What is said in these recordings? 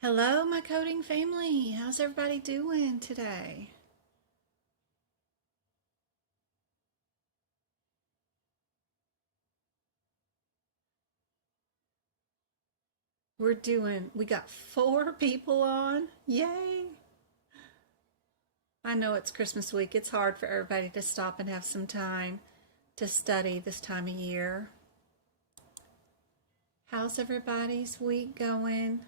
Hello, my coding family. How's everybody doing today? We got 4 people on. Yay! I know it's Christmas week. It's hard for everybody to stop and have some time to study this time of year. How's everybody's week going?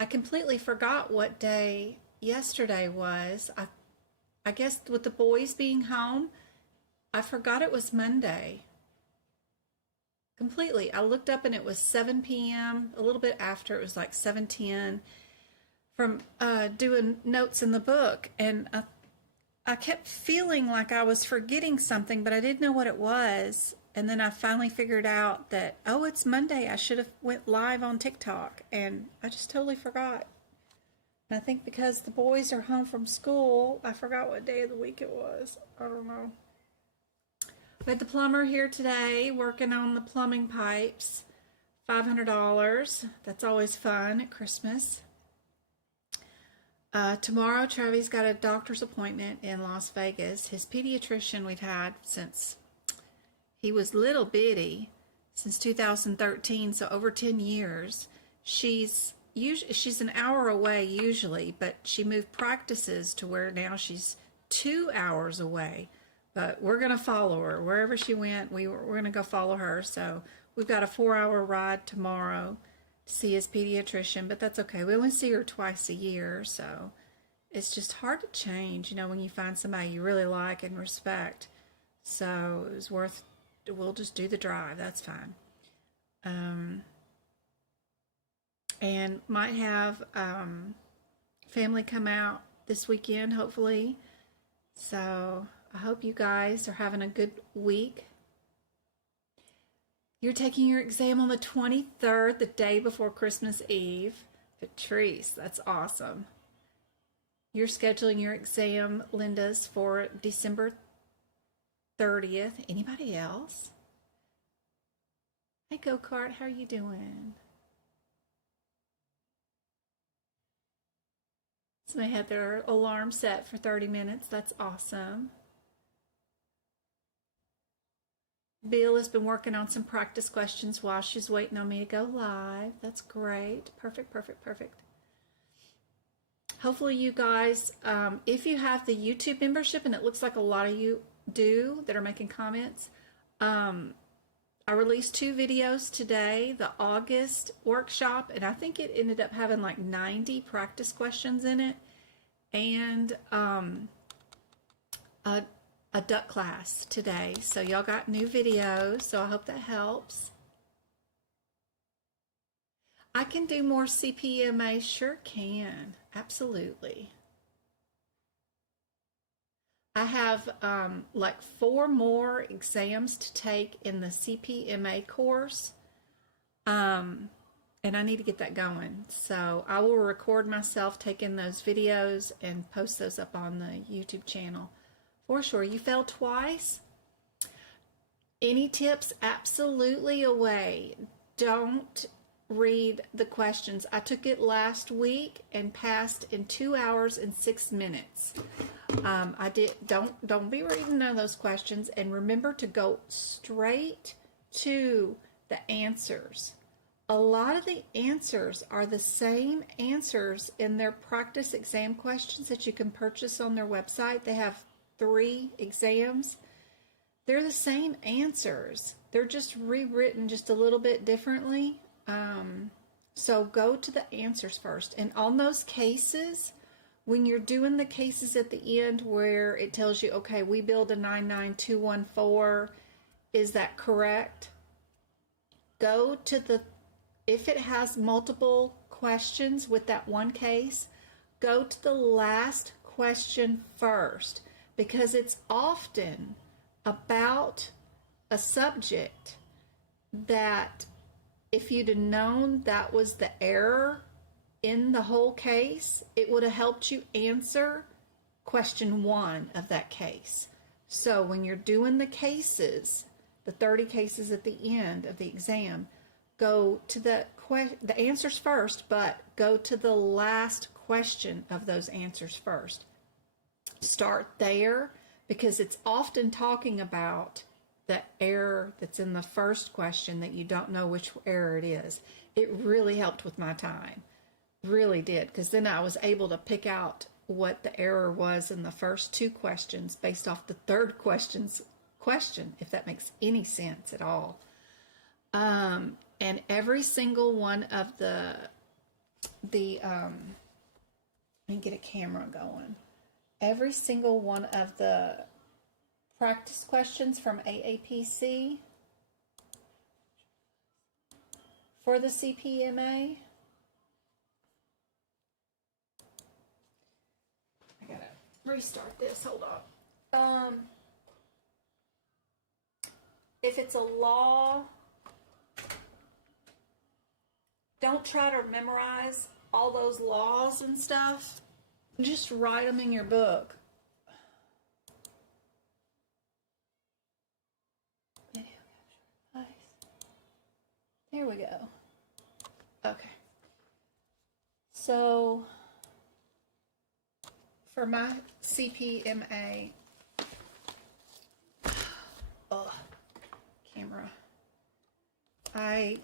I completely forgot what day yesterday was. I guess with the boys being home, I forgot it was Monday. Completely. I looked up and it was 7 p.m. A little bit after. It was like 7:10 from doing notes in the book. And I kept feeling like I was forgetting something, but I didn't know what it was. And then I finally figured out that, oh, it's Monday. I should have went live on TikTok. And I just totally forgot. And I think because the boys are home from school, I forgot what day of the week it was. I don't know. We had the plumber here today working on the plumbing pipes. $500. That's always fun at Christmas. Tomorrow, Travis got a doctor's appointment in Las Vegas. His pediatrician we've had since he was little bitty, since 2013, so over 10 years. She's an hour away usually, but she moved practices to where now she's 2 hours away. But we're going to follow her. Wherever she went, we're going to go follow her. So we've got a 4-hour ride tomorrow to see his pediatrician, but that's okay. We only see her twice a year, so it's just hard to change, when you find somebody you really like and respect. So it was we'll just do the drive. That's fine. And might have family come out this weekend, hopefully. So I hope you guys are having a good week. You're taking your exam on the 23rd, the day before Christmas Eve. Patrice, that's awesome. You're scheduling your exam, Linda's, for December 30th. Anybody else? Hey, Go-Kart, how are you doing? Somebody had their alarm set for 30 minutes. That's awesome. Bill has been working on some practice questions while she's waiting on me to go live. That's great. Perfect, perfect, perfect. Hopefully you guys, if you have the YouTube membership, and it looks like a lot of you do that are making comments, I released 2 videos today, the August workshop, and I think it ended up having like 90 practice questions in it, and a duck class today. So y'all got new videos, so I hope that helps. I can do more CPMA, sure can, absolutely. I have like 4 more exams to take in the CPMA course, and I need to get that going. So I will record myself taking those videos and post those up on the YouTube channel. For sure. You failed twice? Any tips? Absolutely away. Don't read the questions. I took it last week and passed in 2 hours and 6 minutes. Don't be reading none of those questions, and remember to go straight to the answers. A lot of the answers are the same answers in their practice exam questions that you can purchase on their website. They have 3 exams. They're the same answers. They're just rewritten just a little bit differently. So go to the answers first. And on those cases, when you're doing the cases at the end where it tells you, okay, we build a 99214, is that correct? Go to if it has multiple questions with that one case, go to the last question first, because it's often about a subject that if you'd have known that was the error in the whole case, it would have helped you answer question 1 of that case. So when you're doing the cases, the 30 cases at the end of the exam, go to the the answers first, but go to the last question of those answers first. Start there, because it's often talking about the error that's in the first question that you don't know which error it is. It really helped with my time. Really did, because then I was able to pick out what the error was in the first two questions based off the third question, if that makes any sense at all. And every single one of let me get a camera going. Every single one of the practice questions from AAPC for the CPMA. I gotta restart this, hold on. If it's a law, don't try to memorize all those laws and stuff. Just write them in your book. Video capture device. There we go. Okay. So, for my CPMA, camera, I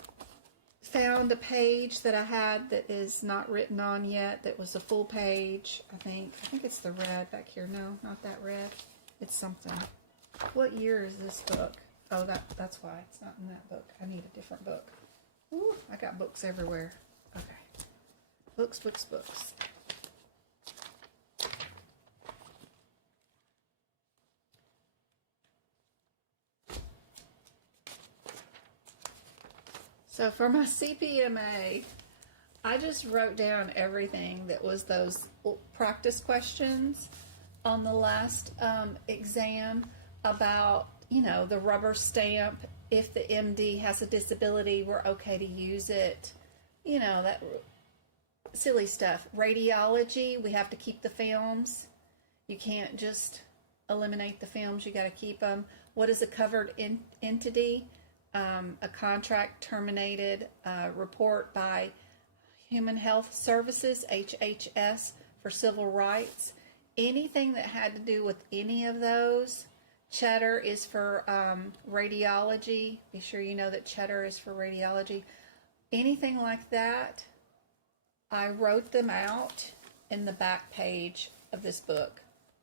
found a page that I had that is not written on yet, that was a full page. I think it's the red back here. No, not that red. It's something. What year is this book? Oh, that's why it's not in that book. I need a different book. Ooh, I got books everywhere. Okay. Books. So for my CPMA, I just wrote down everything that was those practice questions on the last exam about, the rubber stamp. If the MD has a disability, we're okay to use it. That silly stuff. Radiology, we have to keep the films. You can't just eliminate the films. You got to keep them. What is a covered entity? A contract terminated, report by Human Health Services, HHS, for civil rights. Anything that had to do with any of those. Cheddar is for radiology. Be sure you know that Cheddar is for radiology. Anything like that, I wrote them out in the back page of this book.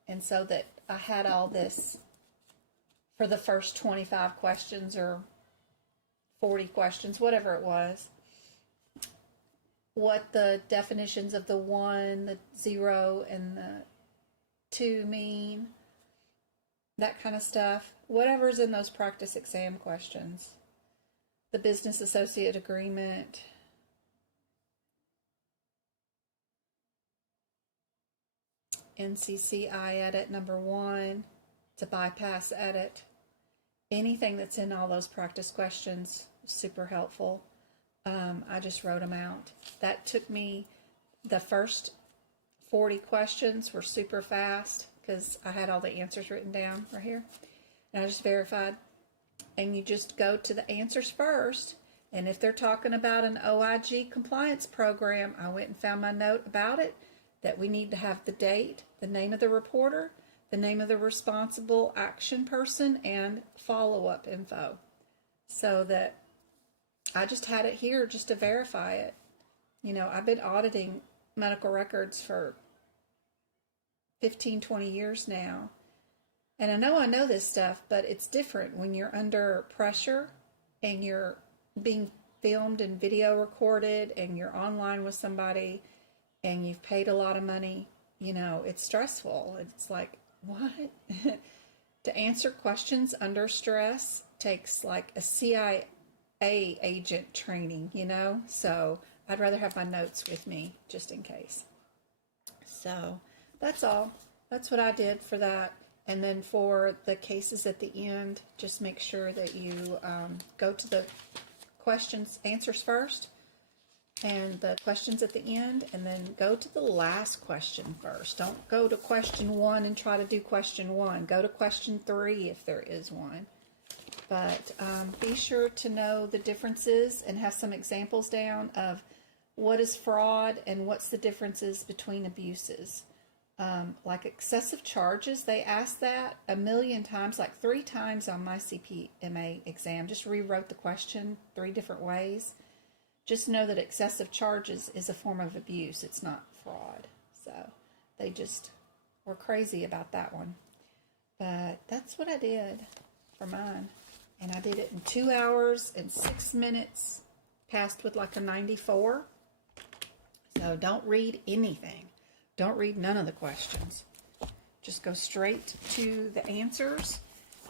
And so that I had all this for the first 25 questions or 40 questions, whatever it was, what the definitions of the 1, the 0, and the 2 mean, that kind of stuff, whatever's in those practice exam questions, the business associate agreement, NCCI edit number 1, it's a bypass edit. Anything that's in all those practice questions, super helpful. I just wrote them out. That took me, the first 40 questions were super fast because I had all the answers written down right here. And I just verified. And you just go to the answers first. And if they're talking about an OIG compliance program, I went and found my note about it, that we need to have the date, the name of the reporter, the name of the responsible action person, and follow-up info. So that I just had it here just to verify it. I've been auditing medical records for 15, 20 years now. And I know this stuff, but it's different when you're under pressure and you're being filmed and video recorded and you're online with somebody and you've paid a lot of money. It's stressful. It's like, what? To answer questions under stress takes like a CIA agent training, so I'd rather have my notes with me just in case. So that's all. That's what I did for that. And then for the cases at the end, just make sure that you go to the answers first, and the questions at the end, and then go to the last question first. Don't go to question 1 and try to do question 1. Go to question 3 if there is one. But be sure to know the differences and have some examples down of what is fraud and what's the differences between abuses. Like excessive charges, they asked that a million times, like 3 times on my CPMA exam. Just rewrote the question 3 different ways. Just know that excessive charges is a form of abuse. It's not fraud. So they just were crazy about that one. But that's what I did for mine. And I did it in 2 hours and 6 minutes. Passed with like a 94. So don't read anything. Don't read none of the questions. Just go straight to the answers.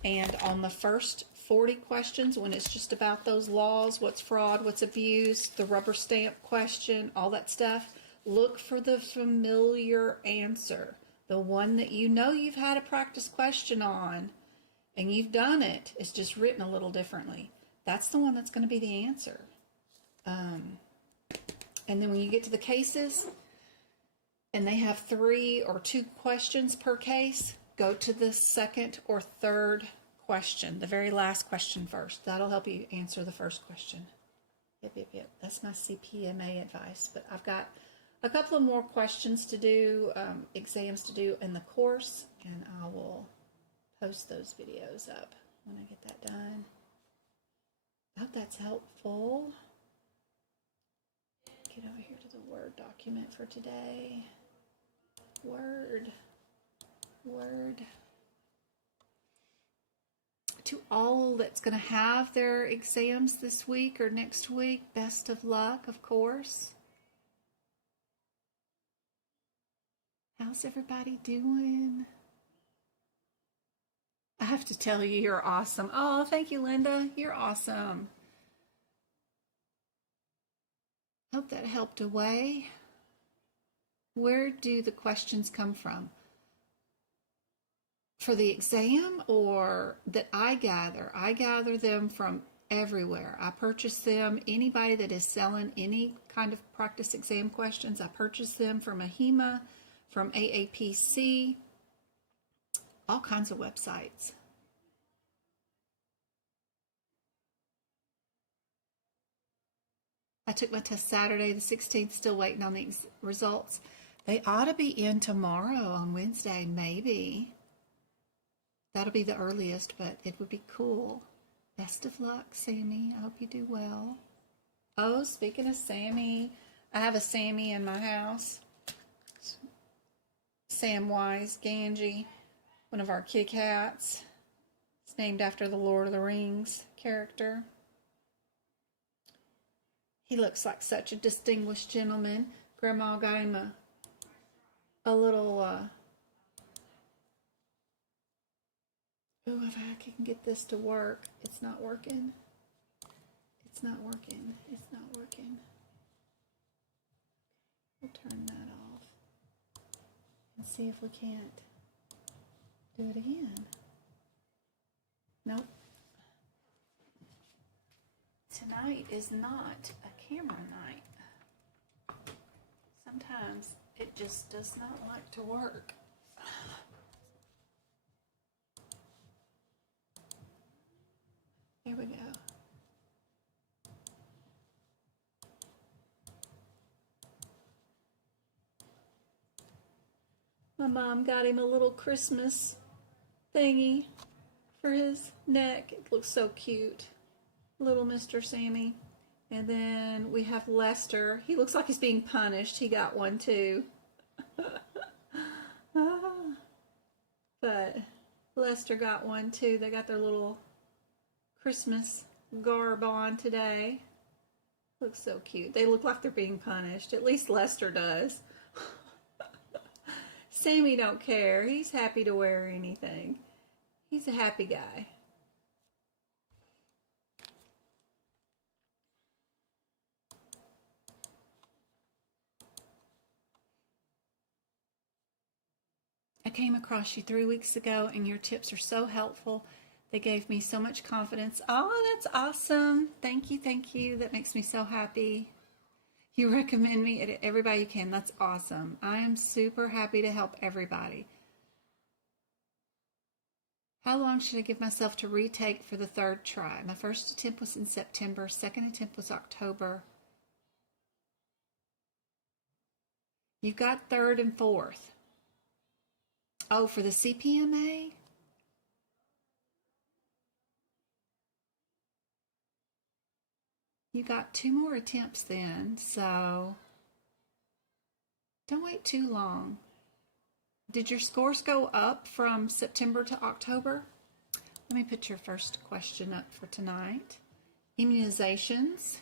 And on the first 40 questions, when it's just about those laws, what's fraud, what's abuse, the rubber stamp question, all that stuff, look for the familiar answer. The one that you know you've had a practice question on and you've done it. It's just written a little differently. That's the one that's going to be the answer. And then when you get to the cases, and they have 3 or 2 questions per case, go to the second or third question, the very last question first. That'll help you answer the first question. Yep. That's my CPMA advice. But I've got a couple of more questions to do, exams to do in the course, and I will post those videos up when I get that done. I hope that's helpful. Get over here to the Word document for today. Word. To all that's going to have their exams this week or next week, best of luck, of course. How's everybody doing? I have to tell you, you're awesome. Oh, thank you, Linda. You're awesome. Hope that helped away. Where do the questions come from? For the exam or that I gather? I gather them from everywhere. I purchase them. Anybody that is selling any kind of practice exam questions, I purchase them from Ahima, from aapc, all kinds of websites. I took my test Saturday the 16th, still waiting on the results. They ought to be in tomorrow on Wednesday, maybe. That'll be the earliest, but it would be cool. Best of luck, Sammy. I hope you do well. Oh, speaking of Sammy, I have a Sammy in my house. Samwise Gamgee, one of our kitty cats. It's named after the Lord of the Rings character. He looks like such a distinguished gentleman. Grandma got him a little, if I can get this to work. It's not working. It's not working. We'll turn that off and see if we can't do it again. Nope. Tonight is not a camera night. Sometimes it just does not like to work. Here we go. My mom got him a little Christmas thingy for his neck. It looks so cute. Little Mr. Sammy. And then we have Lester. He looks like he's being punished. He got one too. But Lester got one too. They got their little Christmas garb on today. Looks so cute. They look like they're being punished. At least Lester does. Sammy don't care. He's happy to wear anything. He's a happy guy. I came across you 3 weeks ago and your tips are so helpful. They gave me so much confidence. Oh, that's awesome. Thank you. That makes me so happy. You recommend me to everybody you can. That's awesome. I am super happy to help everybody. How long should I give myself to retake for the third try? My first attempt was in September. Second attempt was October. You've got third and fourth. Oh, for the CPMA? You got 2 more attempts then, so don't wait too long. Did your scores go up from September to October? Let me put your first question up for tonight. Immunizations.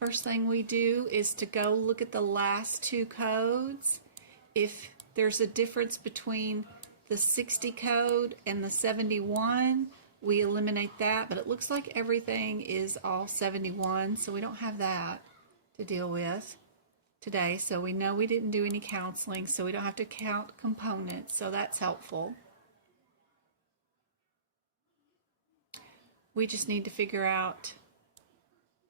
First thing we do is to go look at the last 2 codes. If there's a difference between the 60 code and the 71, we eliminate that, but it looks like everything is all 71, so we don't have that to deal with today. So we know we didn't do any counseling, so we don't have to count components, so that's helpful. We just need to figure out,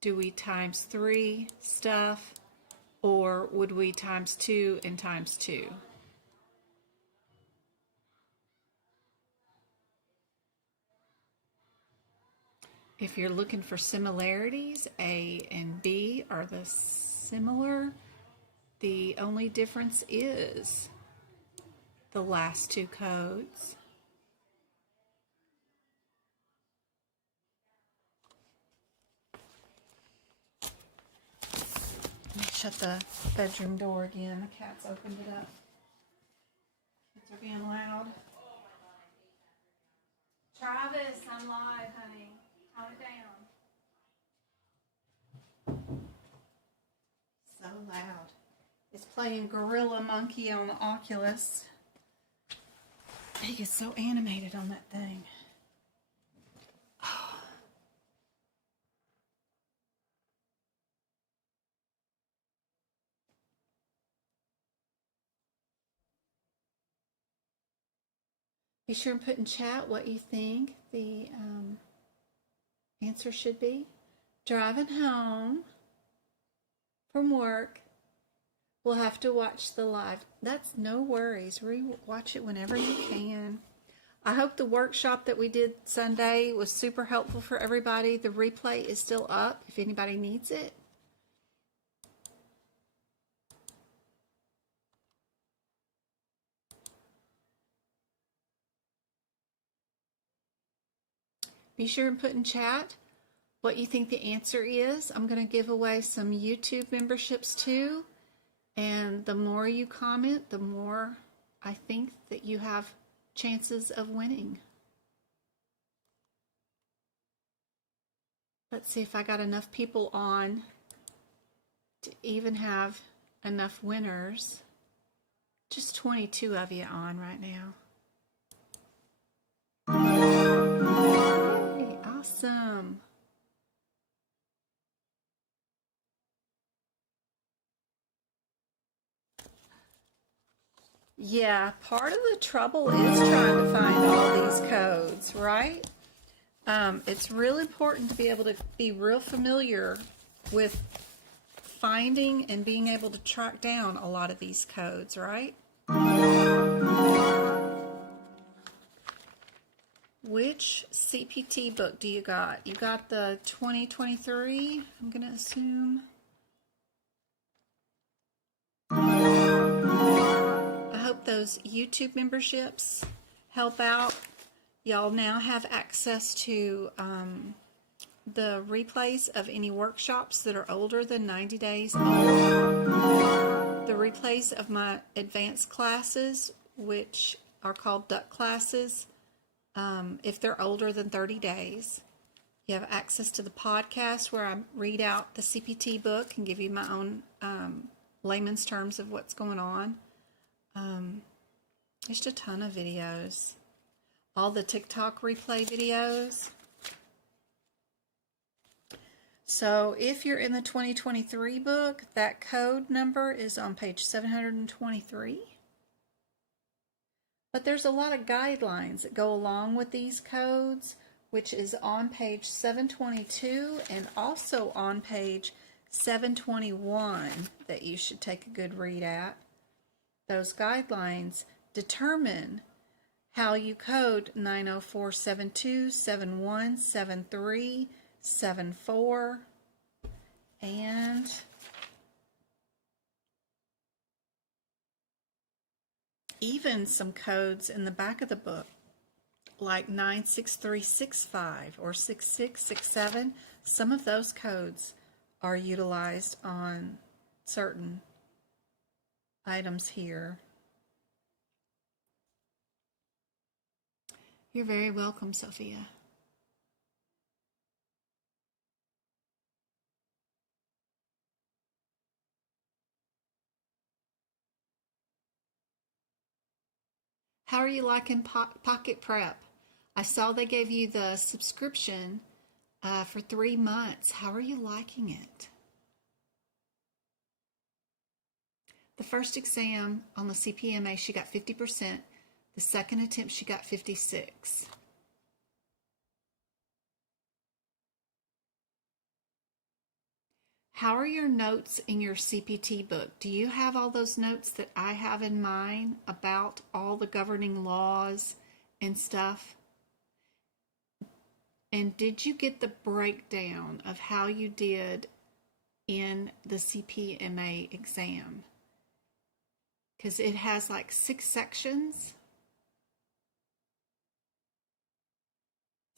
do we times 3 stuff, or would we times 2 and times 2? If you're looking for similarities, A and B are the similar. The only difference is the last 2 codes. Let me shut the bedroom door again. The cat's opened it up. Kids are being loud. Travis, I'm live, honey. Calm it down. So loud. It's playing Gorilla Monkey on the Oculus. He gets so animated on that thing. Oh. Be sure and put in chat what you think the answer should be. Driving home from work. We'll have to watch the live. That's no worries. Watch it whenever you can. I hope the workshop that we did Sunday was super helpful for everybody. The replay is still up if anybody needs it. Be sure and put in chat what you think the answer is. I'm going to give away some YouTube memberships too. And the more you comment, the more I think that you have chances of winning. Let's see if I got enough people on to even have enough winners. Just 22 of you on right now. Hey, awesome. Yeah, part of the trouble is trying to find all these codes, right? It's really important to be able to be real familiar with finding and being able to track down a lot of these codes, right? Which CPT book do you got? You got the 2023, I'm going to assume. I hope those YouTube memberships help out. Y'all now have access to the replays of any workshops that are older than 90 days old. The replays of my advanced classes, which are called duck classes, if they're older than 30 days. You have access to the podcast where I read out the CPT book and give you my own layman's terms of what's going on. Just a ton of videos. All the TikTok replay videos. So if you're in the 2023 book, that code number is on page 723. But there's a lot of guidelines that go along with these codes, which is on page 722 and also on page 721 that you should take a good read at. Those guidelines determine how you code 90472717374, and even some codes in the back of the book like 96365 or 6667. Some of those codes are utilized on certain items here. You're very welcome, Sophia. How are you liking Pocket Prep? I saw they gave you the subscription for 3 months. How are you liking it? The first exam on the CPMA, she got 50%. The second attempt, she got 56. How are your notes in your CPT book? Do you have all those notes that I have in mine about all the governing laws and stuff? And did you get the breakdown of how you did in the CPMA exam? Because it has like 6 sections.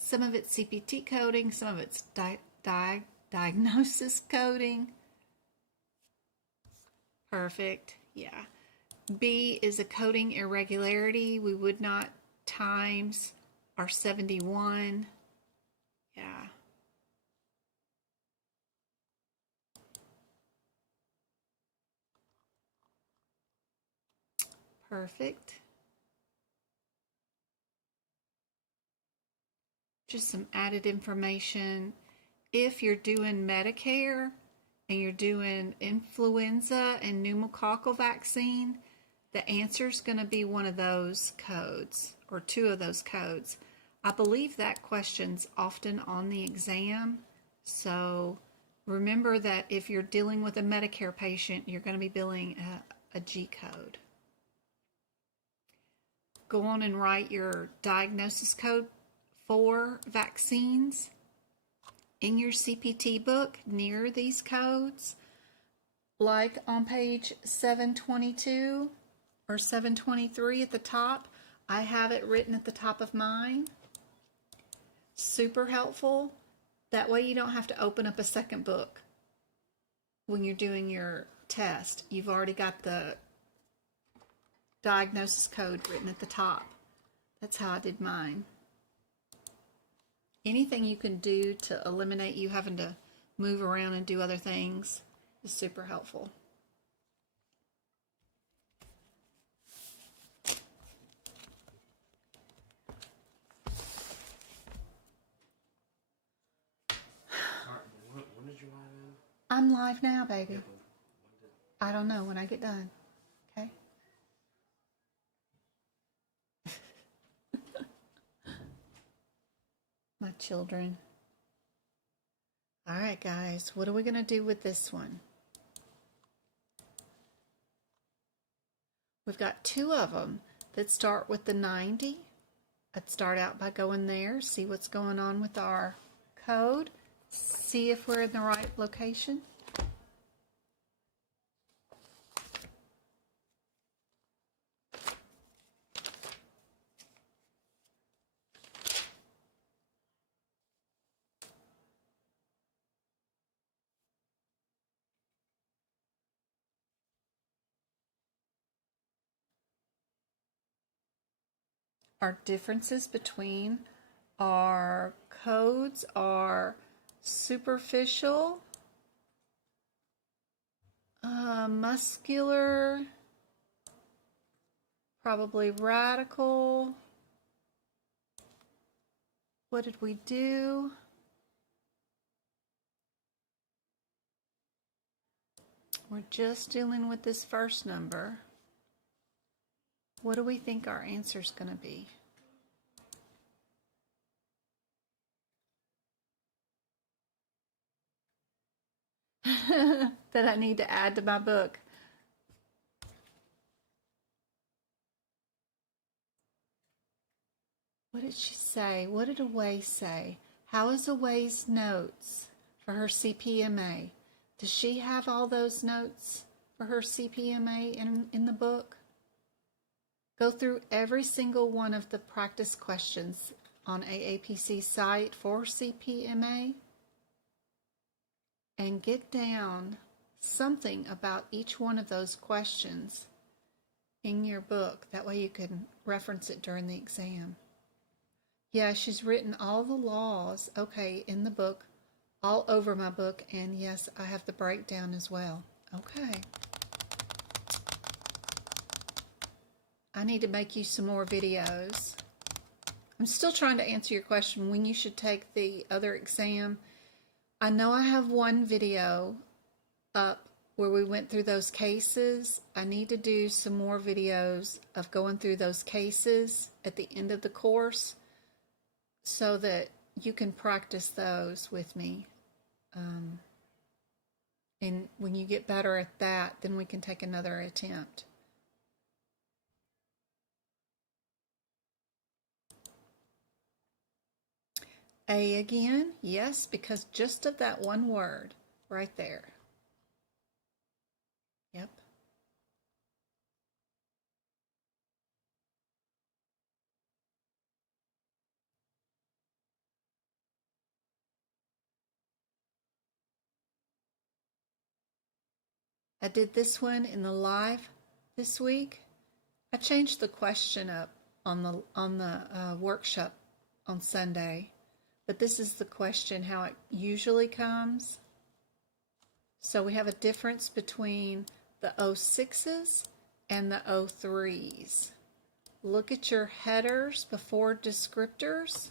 Some of it's CPT coding, some of it's diagnosis coding. Perfect. Yeah. B is a coding irregularity. We would not times our 71. Yeah. Perfect. Just some added information. If you're doing Medicare and you're doing influenza and pneumococcal vaccine, the answer is going to be one of those codes or 2 of those codes. I believe that question's often on the exam, so remember that if you're dealing with a Medicare patient, you're going to be billing a G code. Go on and write your diagnosis code for vaccines in your CPT book near these codes, like on page 722 or 723 at the top. I have it written at the top of mine. Super helpful. That way you don't have to open up a second book when you're doing your test. You've already got the diagnosis code written at the top. That's how I did mine. Anything you can do to eliminate you having to move around and do other things is super helpful. When did you live in? I'm live now, baby. Yeah, I don't know when I get done. Okay? My children. All right, guys, what are we going to do with this one? We've got 2 of them that start with the 90. I'd start out by going there, see what's going on with our code, see if we're in the right location. Our differences between our codes are superficial, muscular, probably radical. What did we do? We're just dealing with this first number. What do we think our answer is going to be? That I need to add to my book. What did she say? What did Away say? How is Away's notes for her CPMA? Does she have all those notes for her CPMA in the book? Go through every single one of the practice questions on AAPC site for CPMA and get down something about each one of those questions in your book. That way you can reference it during the exam. Yeah, she's written all the laws, okay, in the book, all over my book, and yes, I have the breakdown as well. Okay. I need to make you some more videos. I'm still trying to answer your question when you should take the other exam. I know I have one video up where we went through those cases. I need to do some more videos of going through those cases at the end of the course so that you can practice those with me. And when you get better at that, then we can take another attempt. A again, yes, because just of that one word right there. Yep. I did this one in the live this week. I changed the question up on the workshop on Sunday, but this is the question how it usually comes. So we have a difference between the 06s and the 03s. Look at your headers before descriptors.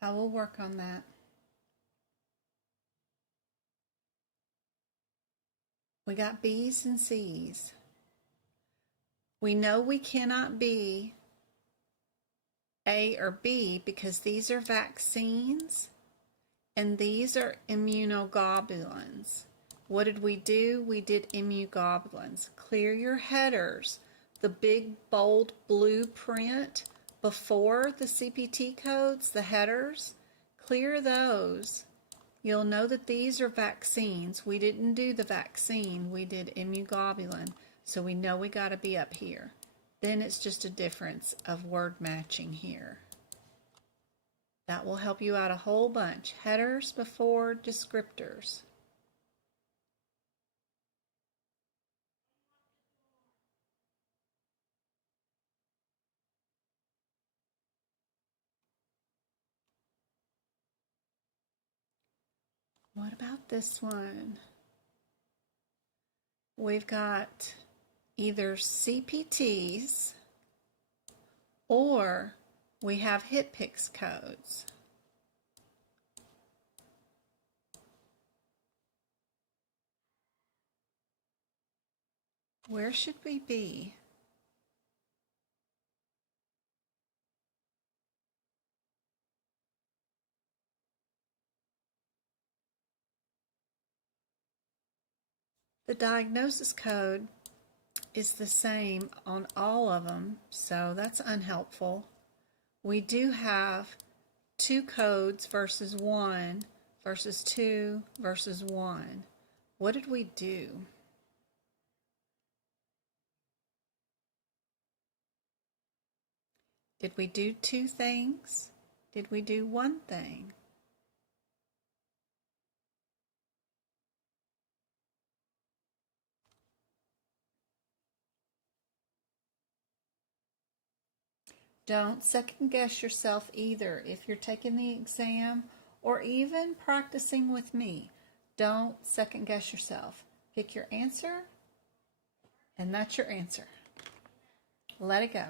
I will work on that. We got B's and C's. We know we cannot be A or B because these are vaccines and these are immunoglobulins. What did we do? We did immunoglobulins. Clear your headers. The big bold blue print before the CPT codes, the headers, clear those. You'll know that these are vaccines. We didn't do the vaccine, we did immunoglobulin. So we know we got to be up here. Then it's just a difference of word matching here. That will help you out a whole bunch. Headers before descriptors. What about this one? We've got either CPTs or we have HitPix codes. Where should we be? The diagnosis code is the same on all of them, so that's unhelpful. We do have 2 codes versus 1 versus 2 versus 1. What did we do? Did we do 2 things? Did we do 1 thing? Don't second guess yourself either. If you're taking the exam or even practicing with me, don't second guess yourself. Pick your answer, and that's your answer. Let it go.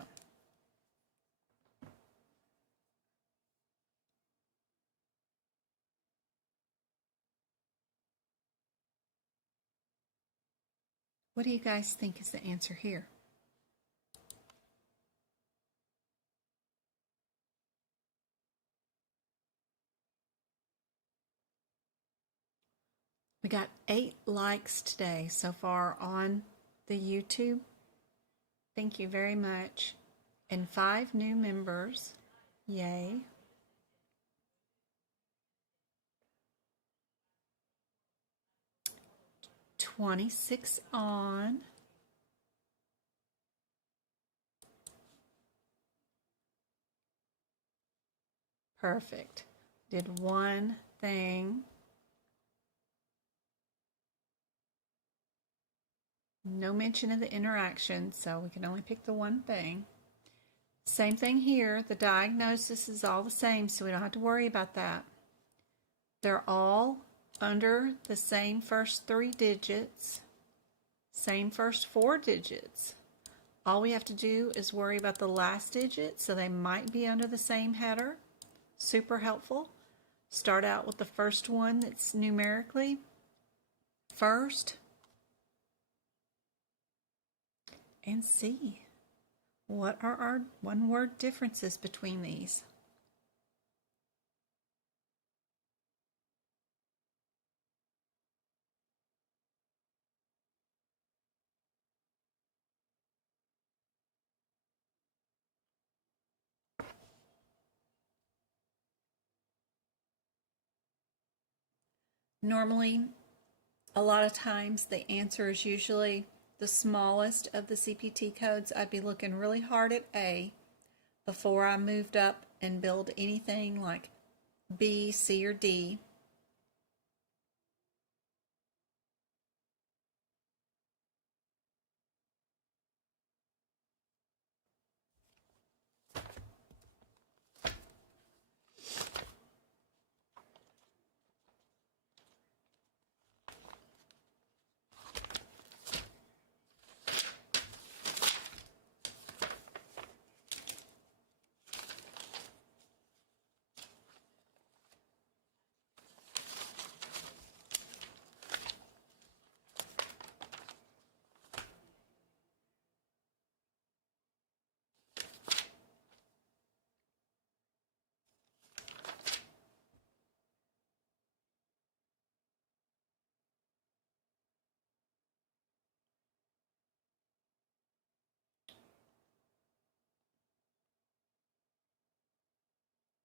What do you guys think is the answer here? We got 8 likes today so far on the YouTube. Thank you very much. And 5 new members. Yay. $26 on. Perfect. Did one thing. No mention of the interaction, so we can only pick the one thing. Same thing here. The diagnosis is all the same, so we don't have to worry about that. They're all under the same first 3 digits, same first 4 digits. All we have to do is worry about the last digit, so they might be under the same header. Super helpful. Start out with the first one that's numerically first and see what are our one-word differences between these. Normally, a lot of times the answer is usually the smallest of the CPT codes. I'd be looking really hard at A before I moved up and build anything like B, C, or D.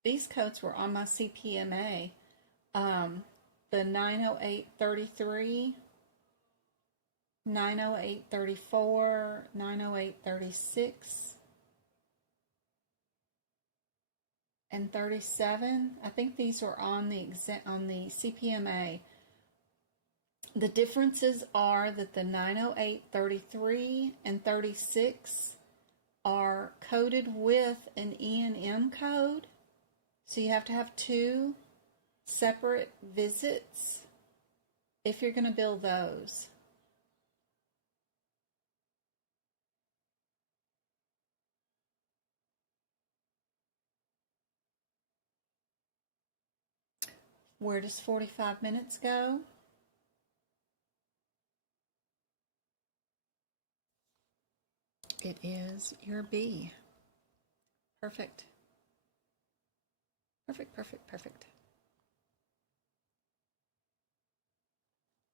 These codes were on my CPMA. The 90833, 90834, 90836, and 37. I think these were on the CPMA. The differences are that the 90833 and 36 are coded with an E&M code. So you have to have 2 separate visits if you're going to bill those. Where does 45 minutes go? It is your B. Perfect. Perfect, perfect, perfect.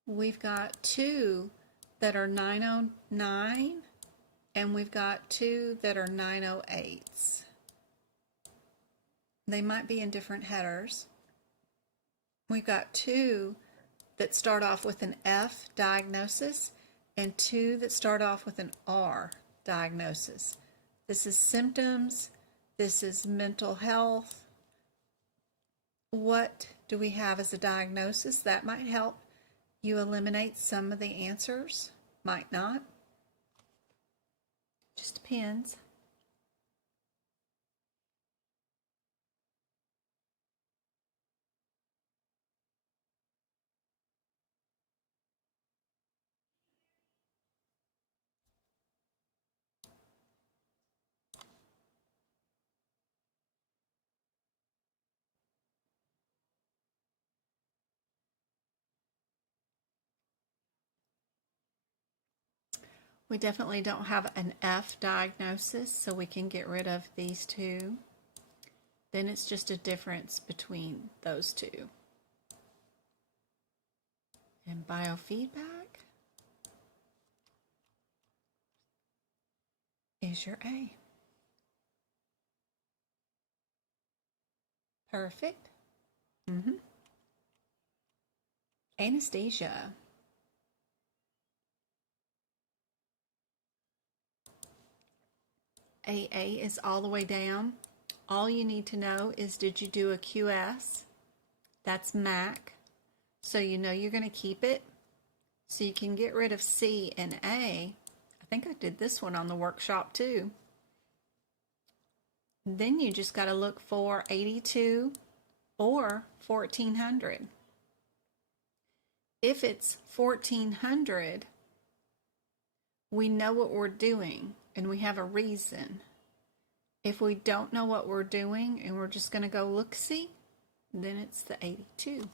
We've got 2 that are 909, and we've got 2 that are 908s. They might be in different headers. We've got 2 that start off with an F diagnosis and 2 that start off with an R diagnosis. This is symptoms. This is mental health. What do we have as a diagnosis? That might help you eliminate some of the answers. Might not. Just depends. We definitely don't have an F diagnosis, so we can get rid of these two. Then it's just a difference between those two. And biofeedback is your A. Perfect. Anesthesia. AA is all the way down. All you need to know is, did you do a QS? That's MAC. So you know you're going to keep it. So you can get rid of C and A. I think I did this one on the workshop too. Then you just got to look for 82 or 1400. If it's 1400, we know what we're doing and we have a reason. If we don't know what we're doing and we're just going to go look-see, then it's the 82.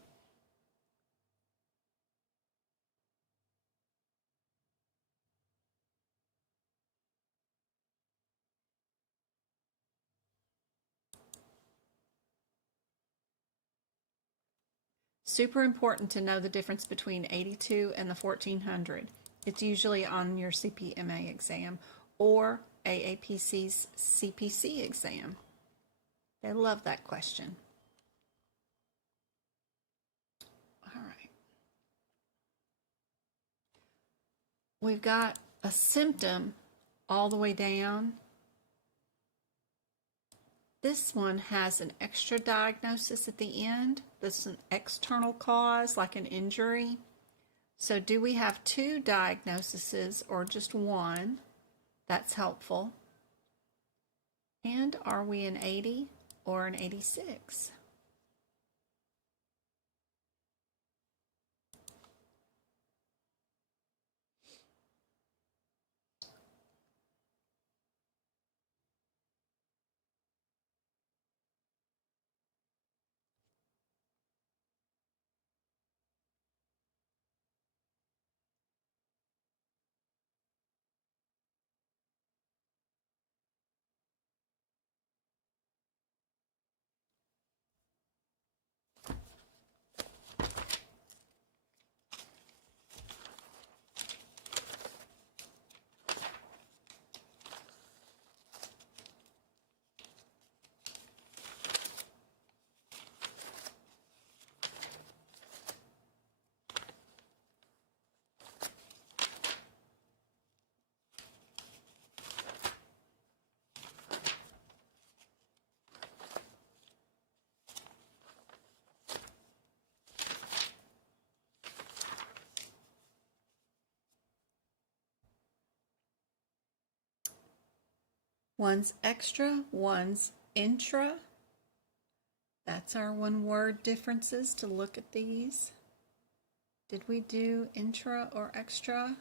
Super important to know the difference between 82 and the 1400. It's usually on your CPMA exam or AAPC's CPC exam. They love that question. All right. We've got a symptom all the way down. This one has an extra diagnosis at the end. This is an external cause, like an injury. So do we have two diagnoses or just one? That's helpful. And are we an 80 or an 86? One's extra, one's intra. That's our one-word differences to look at these. Did we do intra or extra?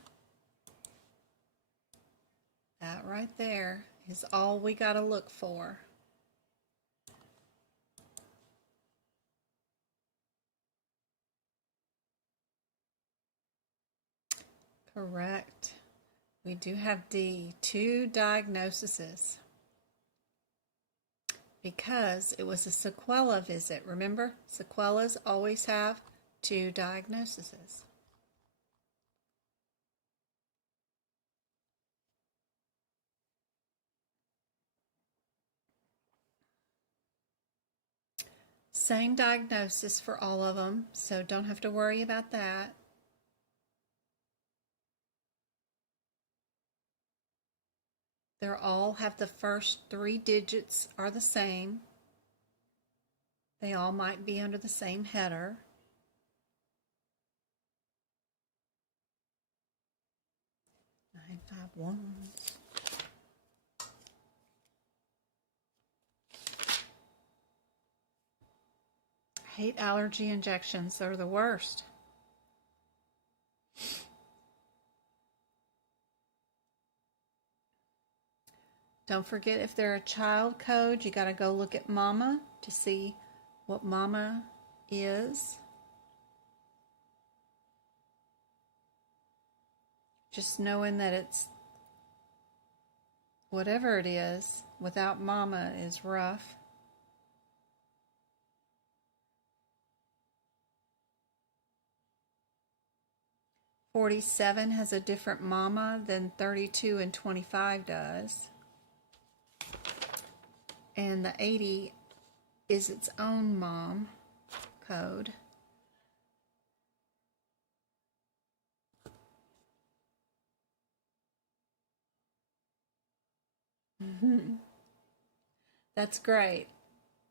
That right there is all we got to look for. Correct. We do have D, two diagnoses. Because it was a sequela visit. Remember, sequelas always have two diagnoses. Same diagnosis for all of them, so don't have to worry about that. They all have the first three digits are the same. They all might be under the same header. Nine, five, ones. I hate allergy injections. They're the worst. Don't forget, if they're a child code, you got to go look at mama to see what mama is. Just knowing that it's whatever it is without mama is rough. "47 has a different mama than 32 and 25 does. And the 80 is its own mom code." That's great.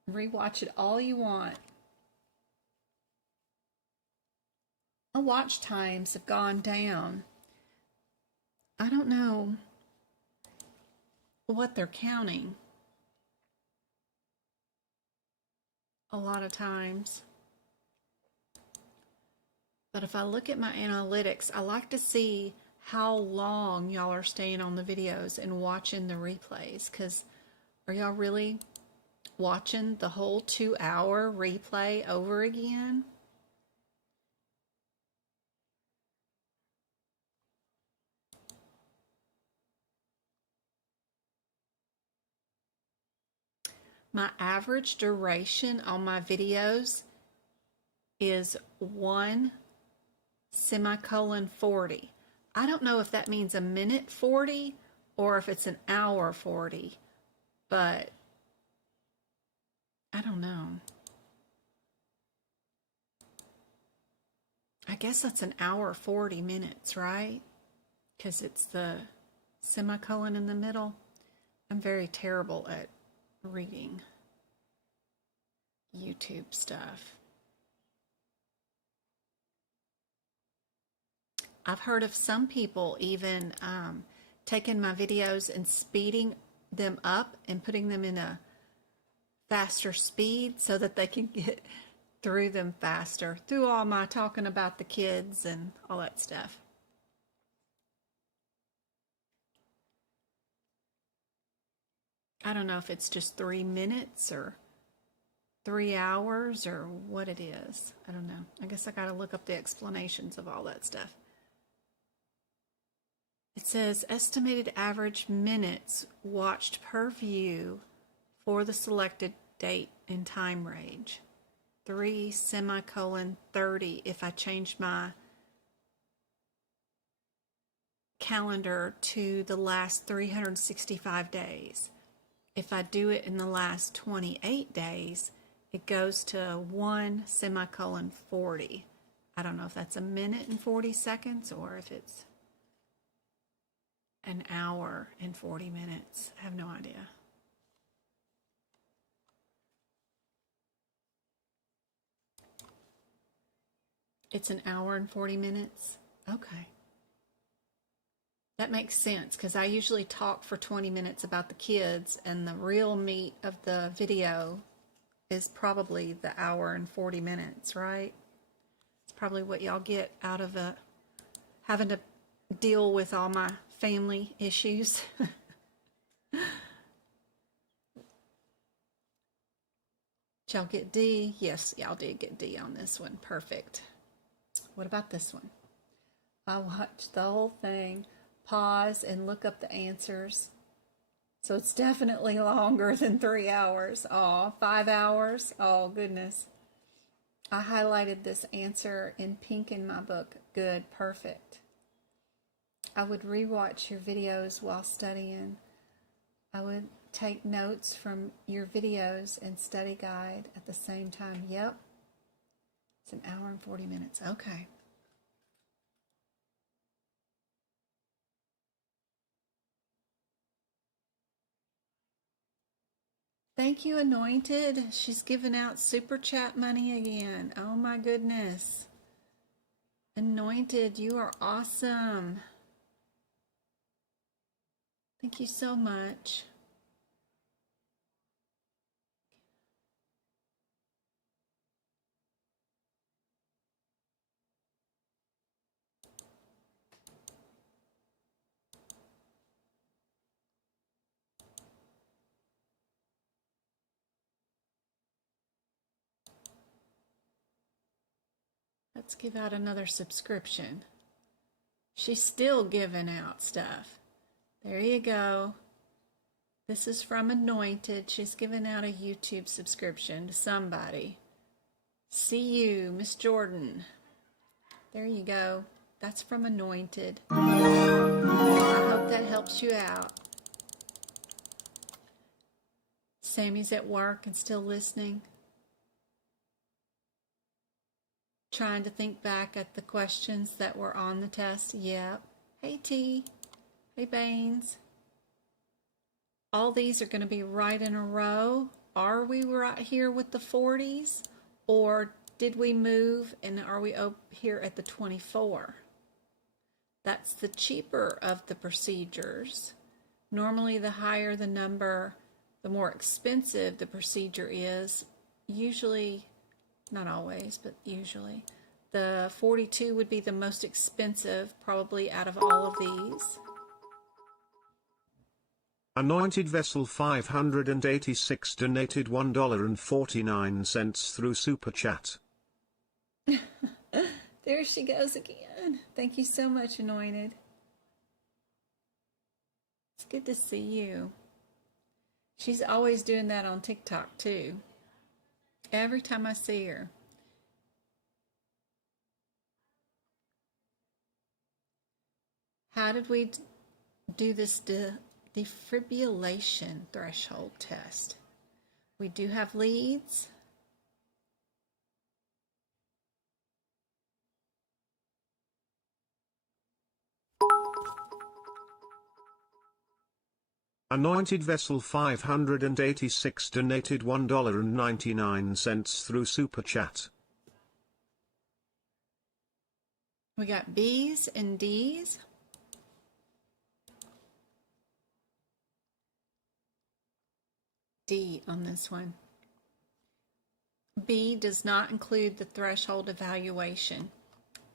Rewatch it all you want. The watch times have gone down. I don't know what they're counting a lot of times. But if I look at my analytics, I like to see how long y'all are staying on the videos and watching the replays, because are y'all really watching the whole 2-hour replay over again? My average duration on my videos is 1:40. I don't know if that means a minute 40 or if it's an hour 40, but I don't know. I guess that's an hour 40 minutes, right? Because it's the semicolon in the middle. I'm very terrible at reading YouTube stuff. I've heard of some people even taking my videos and speeding them up and putting them in a faster speed so that they can get through them faster, through all my talking about the kids and all that stuff. I don't know if it's just 3 minutes or 3 hours or what it is. I don't know. I guess I got to look up the explanations of all that stuff. It says estimated average minutes watched per view for the selected date and time range. 3:30 if I change my calendar to the last 365 days. If I do it in the last 28 days, it goes to 1:40. I don't know if that's a minute and 40 seconds or if it's an hour and 40 minutes. I have no idea. It's an hour and 40 minutes? Okay. That makes sense because I usually talk for 20 minutes about the kids, and the real meat of the video is probably the hour and 40 minutes, right? It's probably what y'all get out of having to deal with all my family issues. Did y'all get D? Yes, y'all did get D on this one. Perfect. What about this one? I watched the whole thing, pause, and look up the answers. So it's definitely longer than 3 hours. Oh, 5 hours. Oh, goodness. I highlighted this answer in pink in my book. Good, perfect. I would rewatch your videos while studying. I would take notes from your videos and study guide at the same time. Yep. It's an hour and 40 minutes. Okay. Thank you, Anointed. She's giving out super chat money again. Oh my goodness. Anointed, you are awesome. Thank you so much. Let's give out another subscription. She's still giving out stuff. There you go. This is from Anointed. She's giving out a YouTube subscription to somebody. See you, Miss Jordan. There you go. That's from Anointed. I hope that helps you out. Sammy's at work and still listening. Trying to think back at the questions that were on the test. Yep. Hey, T. Hey, Baines. All these are going to be right in a row. Are we right here with the 40s? Or did we move and are we up here at the 24? That's the cheaper of the procedures. Normally, the higher the number, the more expensive the procedure is. Usually, not always, but usually. The 42 would be the most expensive, probably out of all of these. Anointed Vessel 586 donated $1.49 through Super Chat. There she goes again. Thank you so much, Anointed. It's good to see you. She's always doing that on TikTok too. Every time I see her. How did we do this defibrillation threshold test? We do have leads. Anointed Vessel 586 donated $1.99 through Super Chat. We got B's and D's. D on this one. B does not include the threshold evaluation,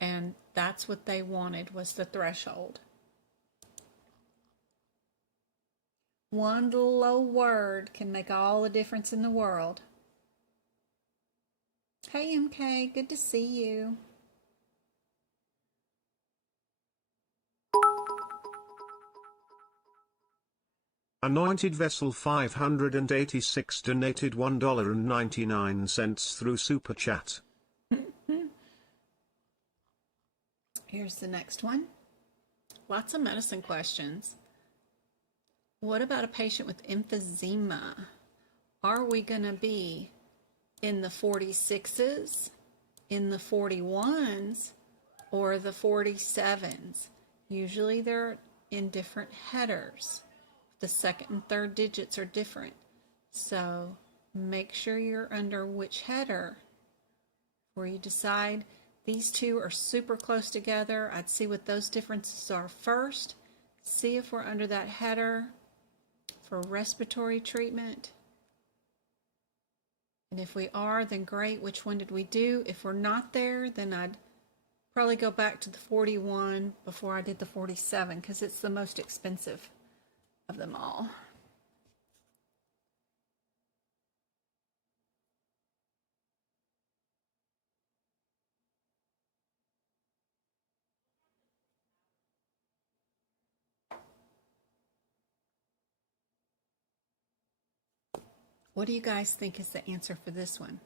and that's what they wanted, was the threshold. One little old word can make all the difference in the world. Hey MK, good to see you. Anointed Vessel 586 donated $1.99 through Super Chat. Here's the next one. Lots of medicine questions. What about a patient with emphysema? Are we going to be in the 46s, in the 41s, or the 47s? Usually they're in different headers. The second and third digits are different. So make sure you're under which header. Where you decide these two are super close together, I'd see what those differences are first. See if we're under that header for respiratory treatment. And if we are, then great. Which one did we do? If we're not there, then I'd probably go back to the 41 before I did the 47 because it's the most expensive of them all. What do you guys think is the answer for this one?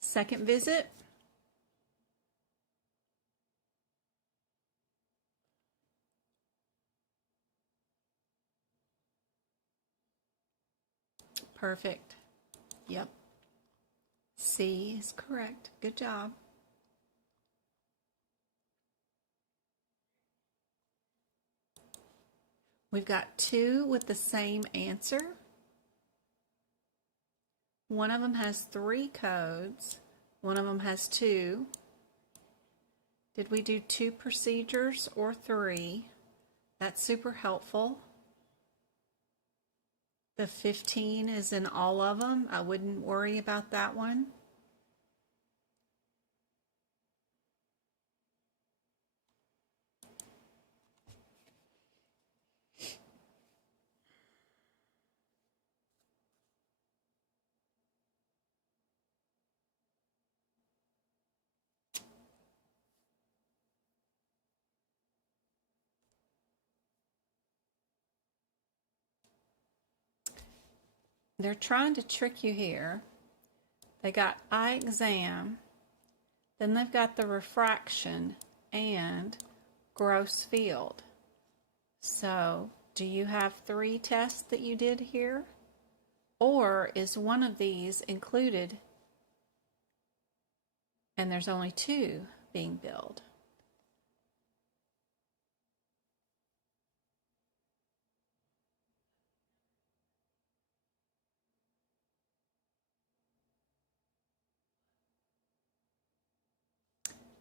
Second visit. Perfect. Yep. C is correct. Good job. We've got two with the same answer. One of them has 3 codes. One of them has 2. Did we do 2 procedures or 3? That's super helpful. The 15 is in all of them. I wouldn't worry about that one. they're trying to trick you here. They got eye exam, then they've got the refraction and gross field. So, do you have 3 tests that you did here? Or is one of these included and there's only 2 being billed?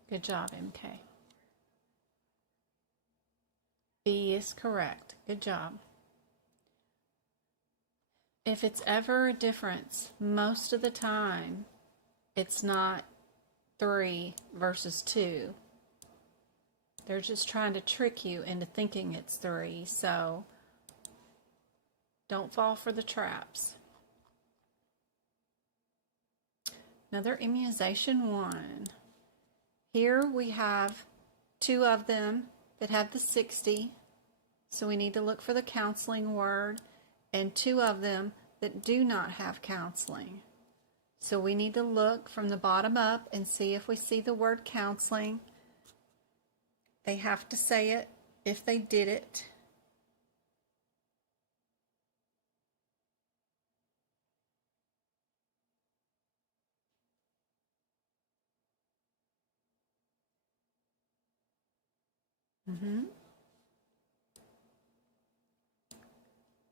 Good job, MK. B is correct. Good job. If it's ever a difference, most of the time, it's not 3 versus 2. They're just trying to trick you into thinking it's 3, so don't fall for the traps. Another immunization 1. Here we have 2 of them that have the 60, so we need to look for the counseling word, and 2 of them that do not have counseling. So we need to look from the bottom up and see if we see the word counseling. They have to say it if they did it.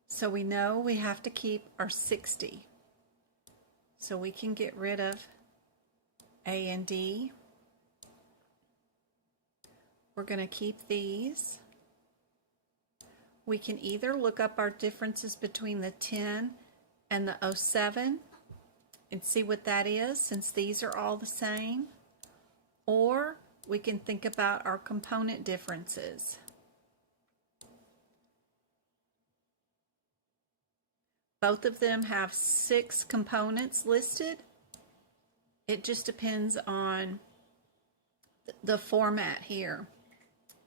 So we know we have to keep our 60. So we can get rid of A and D. We're going to keep these. We can either look up our differences between the 10 and the 07 and see what that is, since these are all the same, or we can think about our component differences. Both of them have 6 components listed. It just depends on the format here.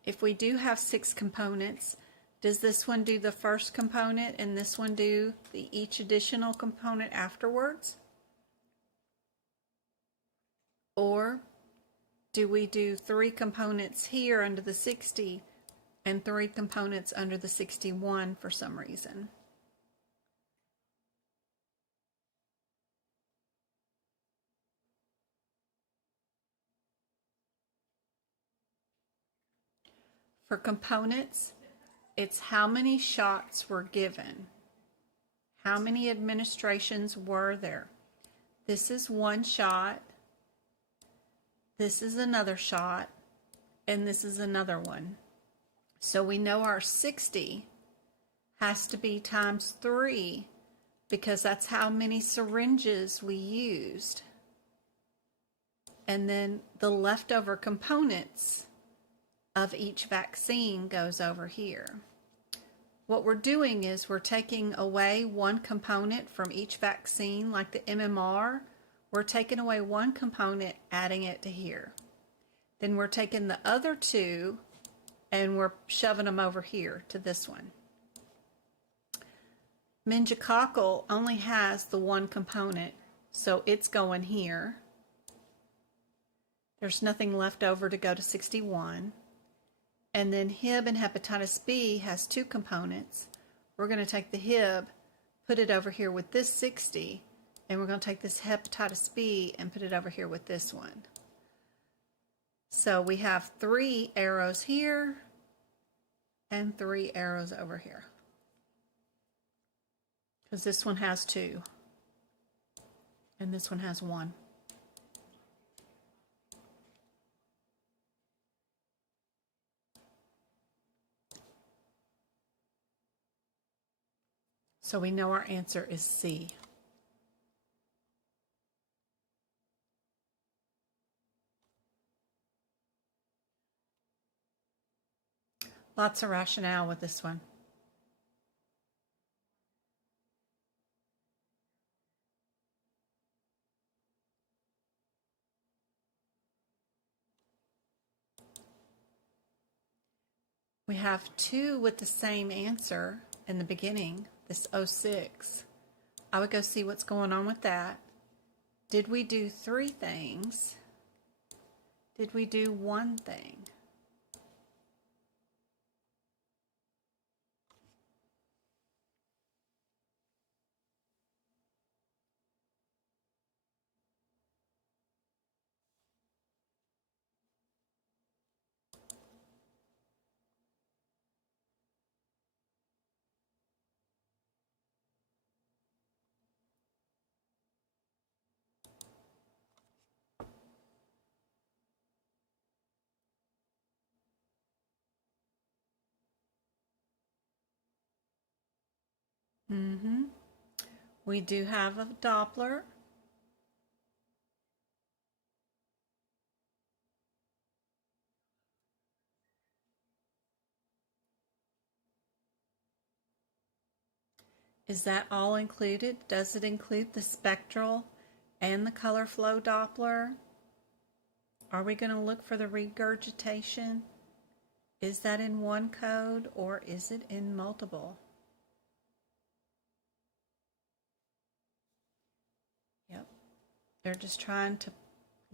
If we do have 6 components, does this one do the first component and this one do each additional component afterwards? Or do we do 3 components here under the 60 and 3 components under the 61 for some reason? For components, it's how many shots were given. How many administrations were there? This is 1 shot. This is another shot. And this is another one. So we know our 60 has to be times 3 because that's how many syringes we used. And then the leftover components of each vaccine goes over here. What we're doing is we're taking away 1 component from each vaccine, like the MMR. We're taking away 1 component, adding it to here. Then we're taking the other 2 and we're shoving them over here to this one. Meningococcal only has the 1 component, so it's going here. There's nothing left over to go to 61. And then Hib and hepatitis B has 2 components. We're going to take the Hib, put it over here with this 60, and we're going to take this hepatitis B and put it over here with this one. So we have 3 arrows here and 3 arrows over here, because this one has 2 and this one has 1. So we know our answer is C. Lots of rationale with this one. We have 2 with the same answer in the beginning, this 06. I would go see what's going on with that. Did we do 3 things? Did we do 1 thing? We do have a Doppler. Is that all included? Does it include the spectral and the color flow Doppler? Are we going to look for the regurgitation? Is that in one code or is it in multiple? Yep. They're just trying to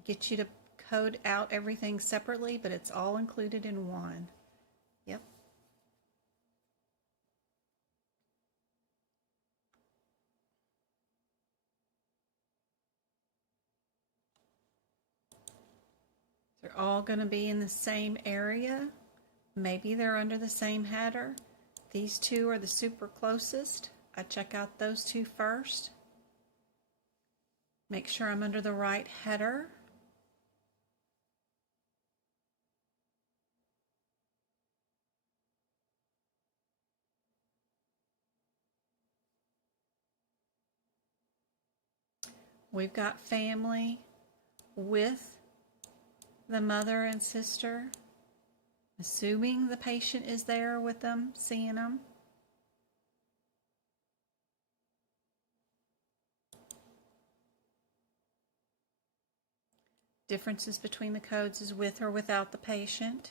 get you to code out everything separately, but it's all included in one. Yep. They're all going to be in the same area. Maybe they're under the same header. These 2 are the super closest. I check out those 2 first. Make sure I'm under the right header. We've got family with the mother and sister, assuming the patient is there with them, seeing them. Differences between the codes is with or without the patient.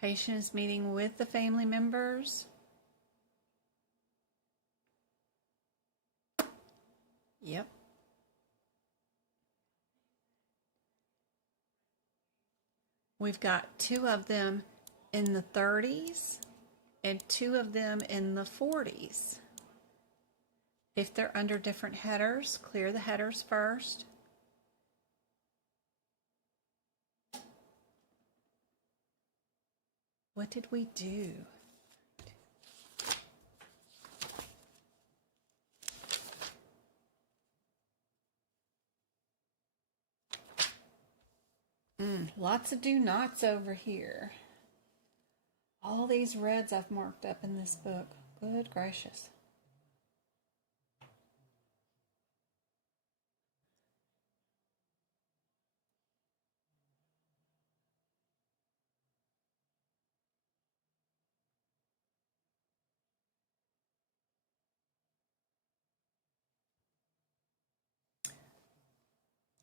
Patient is meeting with the family members. Yep. We've got 2 of them in the 30s and 2 of them in the 40s. If they're under different headers, clear the headers first. What did we do? Lots of do nots over here. All these reds I've marked up in this book. Good gracious.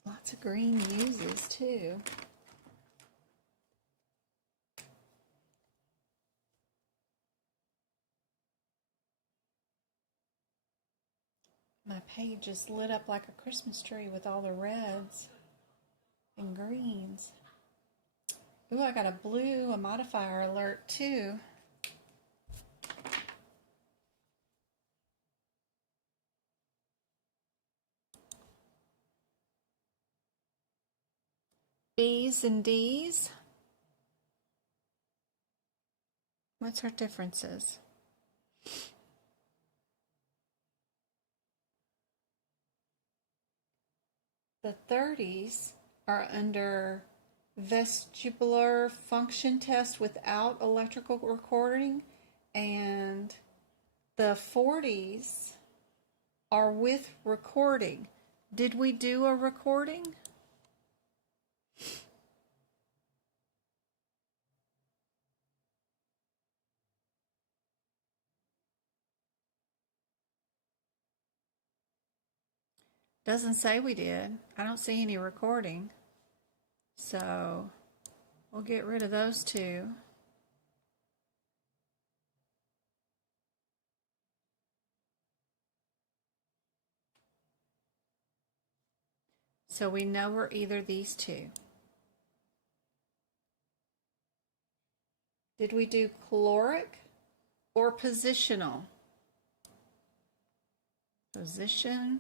Lots of green uses too. My page is lit up like a Christmas tree with all the reds and greens. Ooh, I got a blue, a modifier alert too. B's and D's. What's our differences? The 30s are under vestibular function test without electrical recording, and the 40s are with recording. Did we do a recording? Doesn't say we did. I don't see any recording. So we'll get rid of those two. So we know we're either these two. Did we do caloric or positional? Position.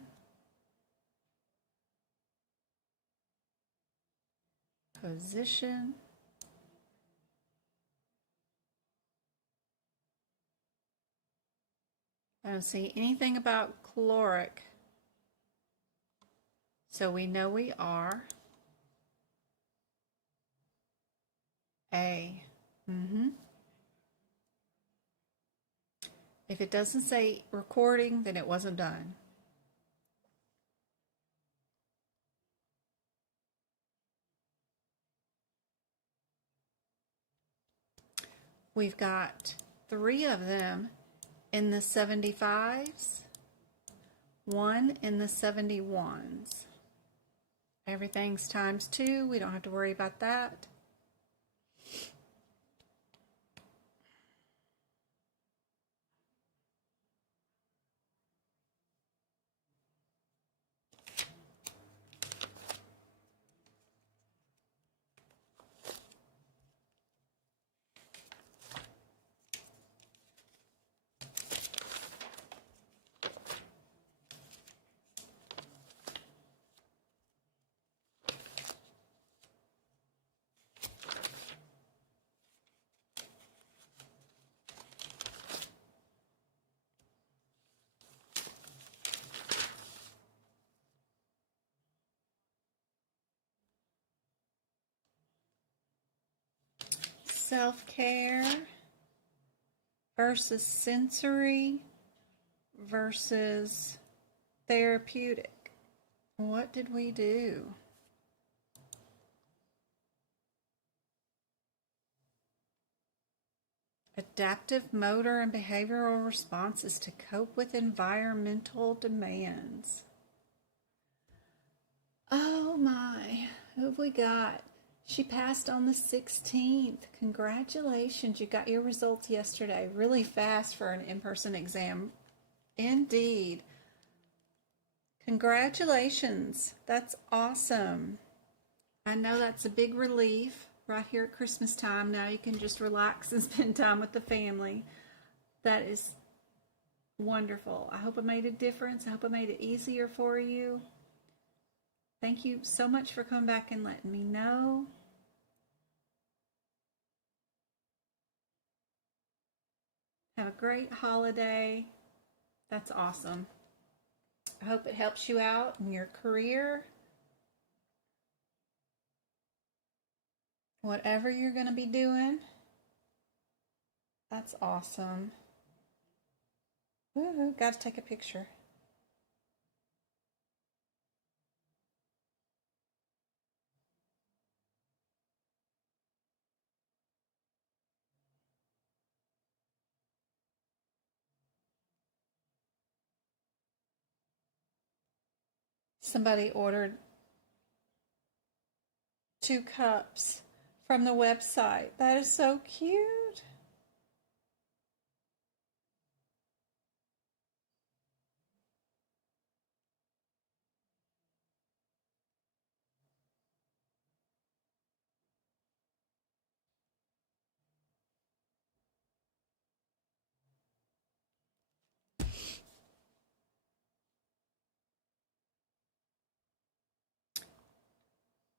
Position. I don't see anything about caloric. So we know we are A. If it doesn't say recording, then it wasn't done. We've got 3 of them in the 75s, 1 in the 71s. Everything's times 2. We don't have to worry about that. Self-care versus sensory versus therapeutic. What did we do? Adaptive motor and behavioral responses to cope with environmental demands. Oh my, who have we got? She passed on the 16th. Congratulations, you got your results yesterday. Really fast for an in-person exam. Indeed. Congratulations, that's awesome. I know that's a big relief right here at Christmas time. Now you can just relax and spend time with the family. That is wonderful. I hope it made a difference. I hope it made it easier for you. Thank you so much for coming back and letting me know. Have a great holiday. That's awesome. I hope it helps you out in your career. Whatever you're going to be doing. That's awesome. Woohoo, got to take a picture. Somebody ordered 2 cups from the website. That is so cute.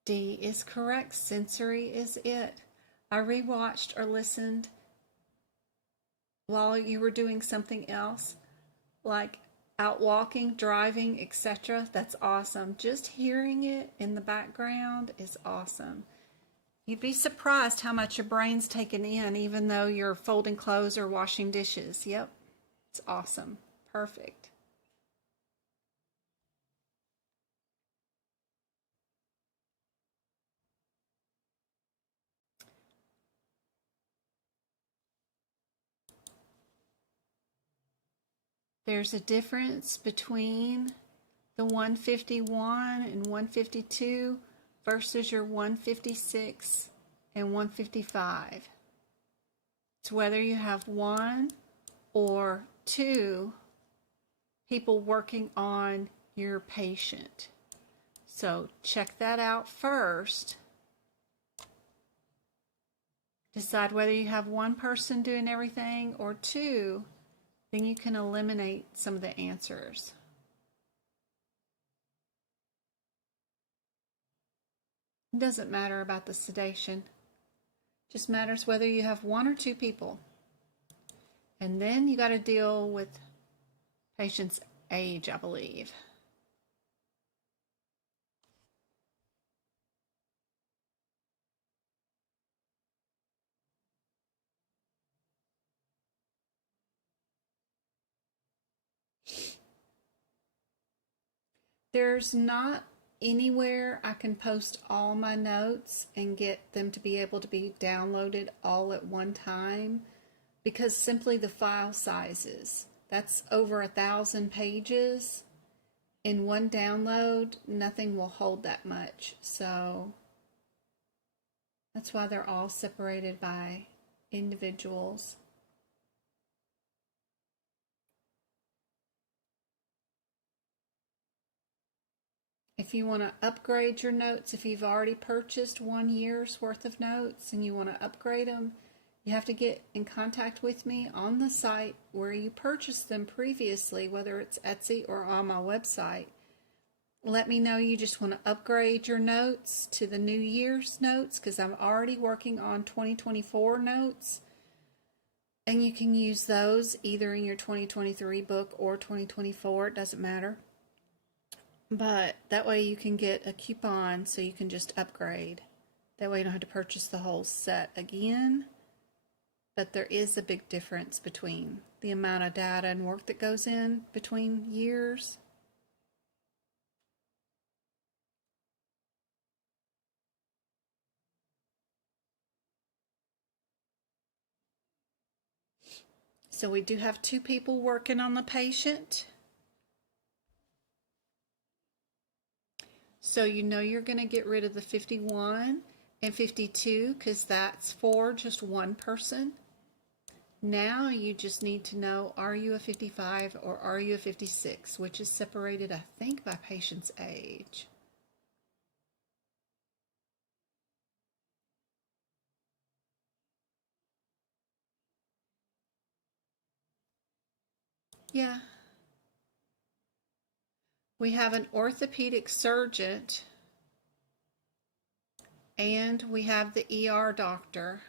D is correct. Sensory is it. I rewatched or listened while you were doing something else, like out walking, driving, etc. That's awesome. Just hearing it in the background is awesome. You'd be surprised how much your brain's taken in, even though you're folding clothes or washing dishes. Yep, it's awesome. Perfect. There's a difference between the 151 and 152 versus your 156 and 155. It's whether you have one or two people working on your patient. So check that out first. Decide whether you have one person doing everything or two, then you can eliminate some of the answers. It doesn't matter about the sedation. It just matters whether you have one or two people. And then you got to deal with patient's age, I believe. There's not anywhere I can post all my notes and get them to be able to be downloaded all at one time, because simply the file sizes. That's over 1,000 pages. In one download, nothing will hold that much. So that's why they're all separated by individuals. If you want to upgrade your notes, if you've already purchased 1 year's worth of notes and you want to upgrade them, you have to get in contact with me on the site where you purchased them previously, whether it's Etsy or on my website. Let me know you just want to upgrade your notes to the New Year's notes, because I'm already working on 2024 notes. And you can use those either in your 2023 book or 2024, it doesn't matter. But that way you can get a coupon so you can just upgrade. That way you don't have to purchase the whole set again. But there is a big difference between the amount of data and work that goes in between years. So we do have two people working on the patient. So you know you're going to get rid of the 51 and 52 because that's for just one person. Now you just need to know, are you a 55 or are you a 56, which is separated, I think, by patient's age. Yeah. We have an orthopedic surgeon and we have the ER doctor.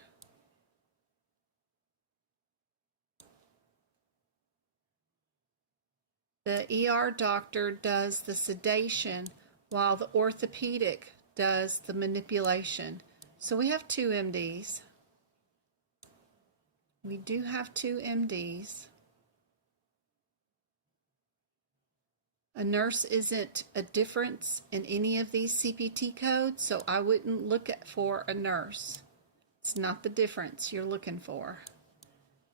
The ER doctor does the sedation while the orthopedic does the manipulation. So we have two MDs. We do have two MDs. A nurse isn't a difference in any of these CPT codes, so I wouldn't look for a nurse. It's not the difference you're looking for.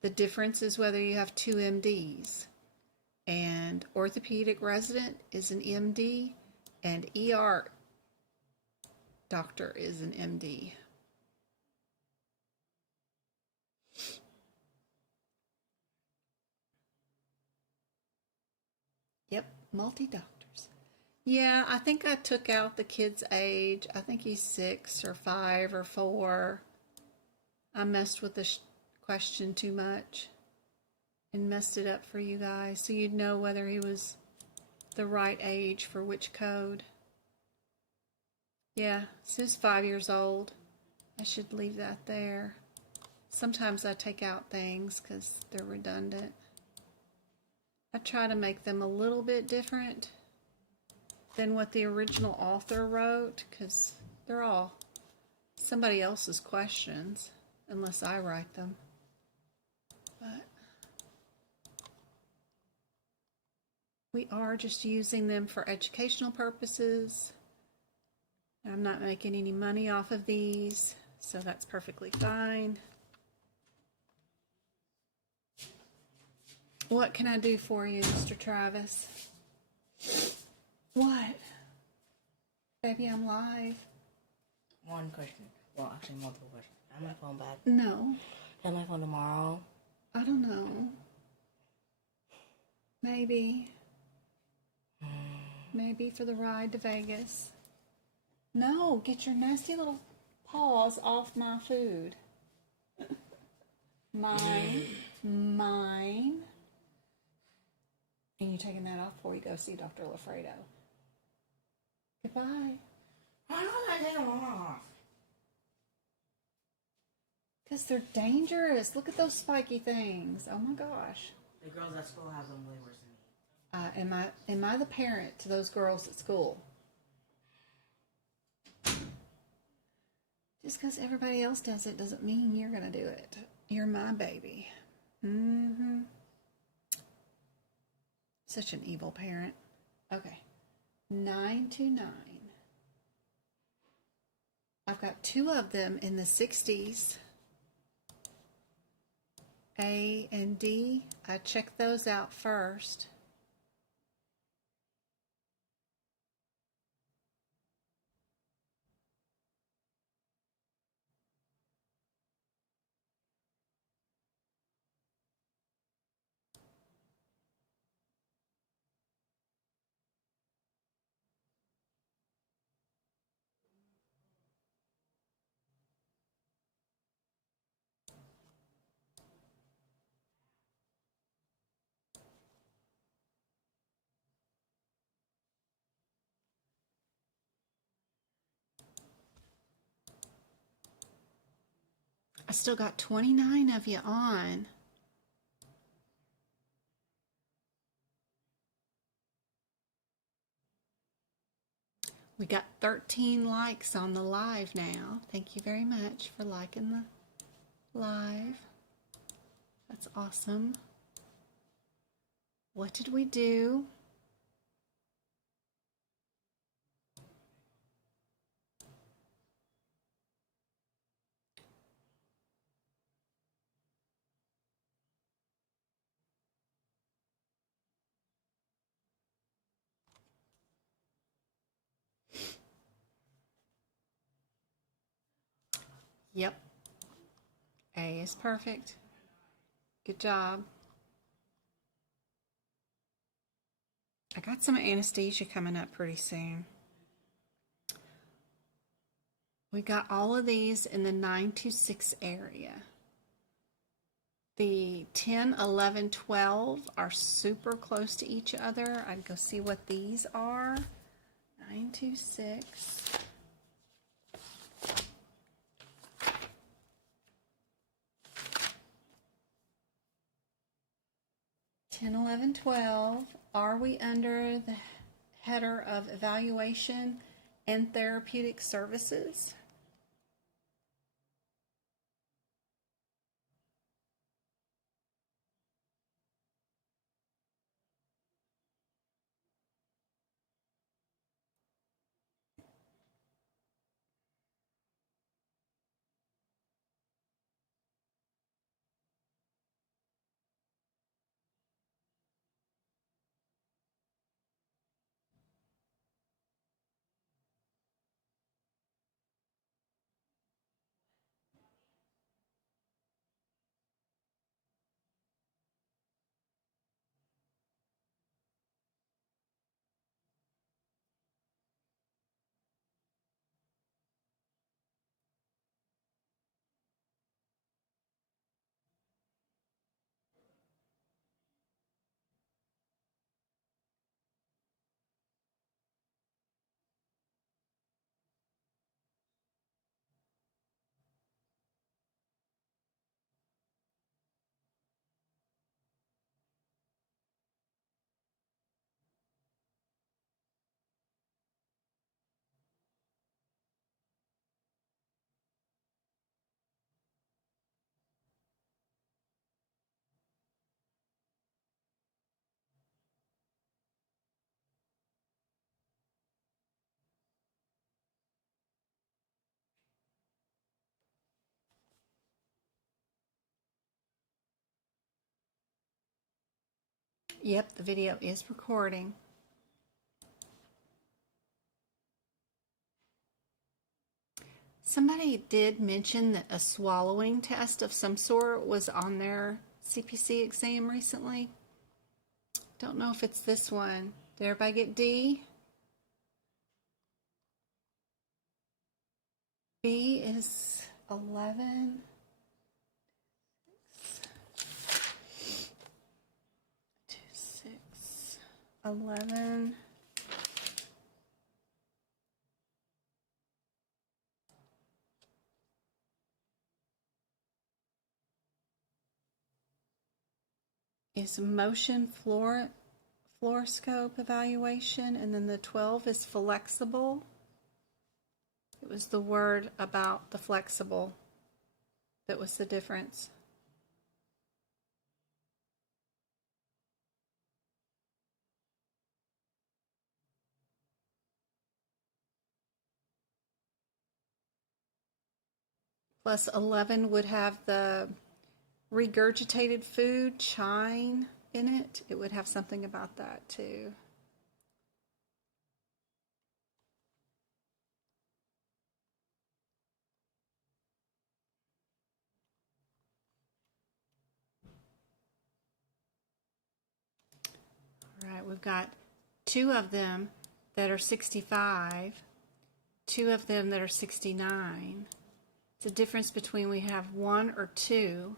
The difference is whether you have two MDs. And orthopedic resident is an MD, and ER doctor is an MD. Yep, multi-doctors. Yeah, I think I took out the kid's age. I think he's 6 or 5 or 4. I messed with the question too much and messed it up for you guys so you'd know whether he was the right age for which code. Yeah, so he's 5 years old. I should leave that there. Sometimes I take out things because they're redundant. I try to make them a little bit different than what the original author wrote, because they're all somebody else's questions, unless I write them. But we are just using them for educational purposes. I'm not making any money off of these, so that's perfectly fine. What can I do for you, Mr. Travis? What? Baby, I'm live. One question. Well, actually, multiple questions. Have my phone back. No. Have my phone tomorrow. I don't know. Maybe. Maybe for the ride to Vegas. No, get your nasty little paws off my food. Mine. Mine. And you taking that off before you go see Dr. Lafredo. Goodbye. Why don't I take them off? Because they're dangerous. Look at those spiky things. Oh my gosh. The girls at school have them way worse than me. Am I the parent to those girls at school? Just because everybody else does it doesn't mean you're going to do it. You're my baby. Mm-hmm. Such an evil parent. Okay. 929. I've got two of them in the 60s. A and D. I checked those out first. I still got 29 of you on. We got 13 likes on the live now. Thank you very much for liking the live. That's awesome. What did we do? Yep. A is perfect. Good job. I got some anesthesia coming up pretty soon. We got all of these in the 926 area. The 10, 11, 12 are super close to each other. I'd go see what these are. 926. 10, 11, 12. Are we under the header of evaluation and therapeutic services? Yep, the video is recording. Somebody did mention that a swallowing test of some sort was on their CPC exam recently. Don't know if it's this one. Did everybody get D? B is 11. 2, 6, 11. Is motion fluoroscope evaluation, and then the 12 is flexible. It was the word about the flexible that was the difference. Plus 11 would have the regurgitated food, chine, in it. It would have something about that too. All right, we've got 2 of them that are 65, 2 of them that are 69. It's a difference between we have 1 or 2.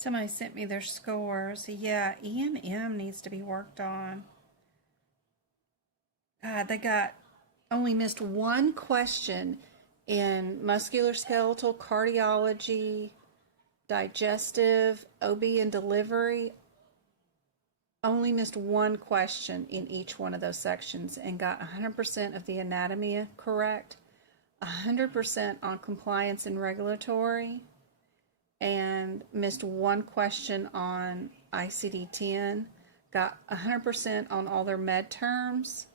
Somebody sent me their scores. Yeah, E and M needs to be worked on. They got only missed 1 question in musculoskeletal, cardiology, digestive, OB and delivery. Only missed 1 question in each one of those sections and got 100% of the anatomy correct, 100% on compliance and regulatory, and missed 1 question on ICD-10, got 100% on all their med terms,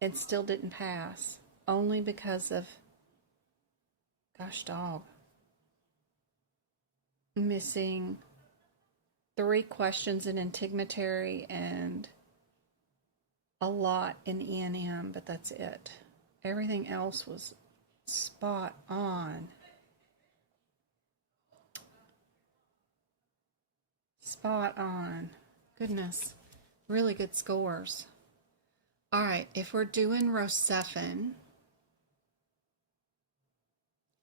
and still didn't pass, only because of, gosh dog, missing 3 questions in integumentary and a lot in E&M, but that's it. Everything else was spot on. Spot on. Goodness. Really good scores. All right, if we're doing Rocephin,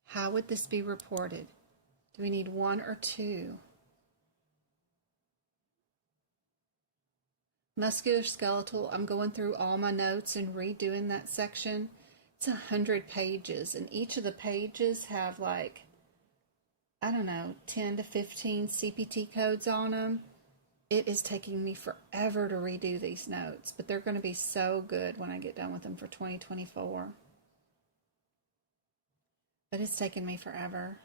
how would this be reported? Do we need 1 or 2? Musculoskeletal, I'm going through all my notes and redoing that section. It's 100 pages, and each of the pages have like, I don't know, 10 to 15 CPT codes on them. It is taking me forever to redo these notes, but they're going to be so good when I get done with them for 2024. But it's taken me forever.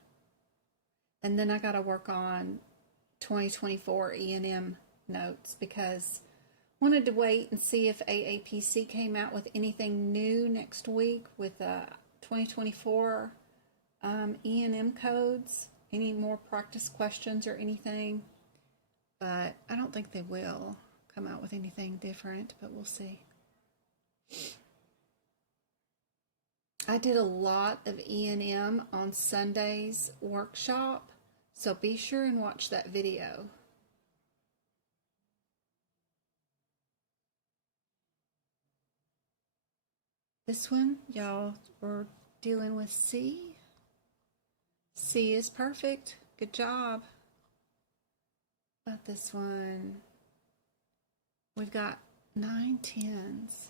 And then I got to work on 2024 E&M notes because I wanted to wait and see if AAPC came out with anything new next week with 2024 E&M codes. Any more practice questions or anything? but I don't think they will come out with anything different, but we'll see. I did a lot of E&M on Sunday's workshop, so be sure and watch that video. This one, y'all, we're dealing with C. C is perfect. Good job. About this one, we've got 9 tens.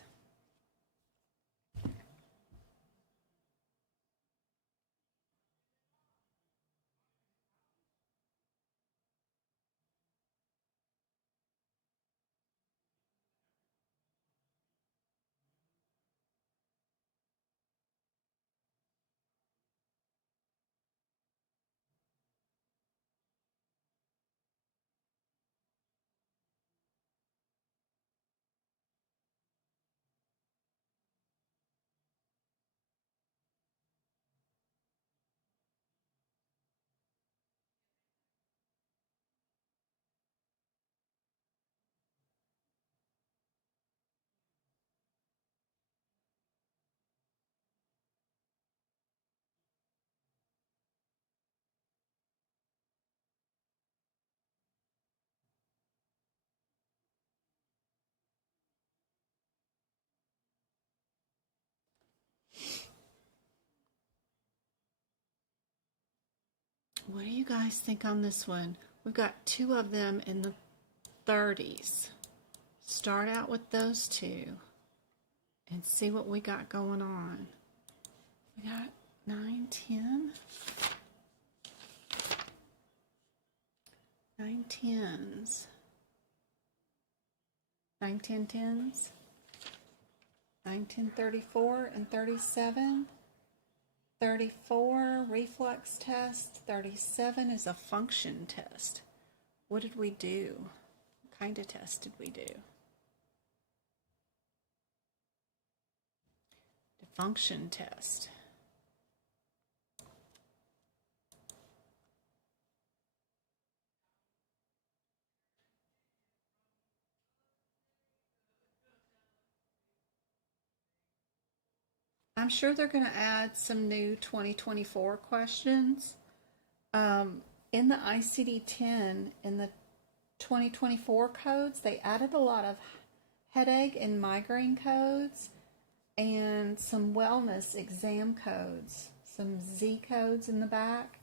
What do you guys think on this one? We've got 2 of them in the 30s. Start out with those 2 and see what we got going on. We got 9, 10. 9 tens. 9, 10, 10s. 9, 10, 34 and 37. 34, reflex test. 37 is a function test. What did we do? What kind of test did we do? The function test. I'm sure they're going to add some new 2024 questions. In the ICD-10, in the 2024 codes, they added a lot of headache and migraine codes and some wellness exam codes, some Z codes in the back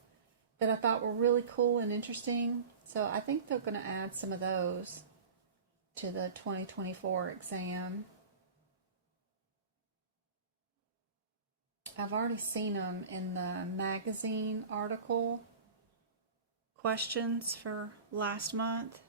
that I thought were really cool and interesting. So I think they're going to add some of those to the 2024 exam. I've already seen them in the magazine article questions for last month.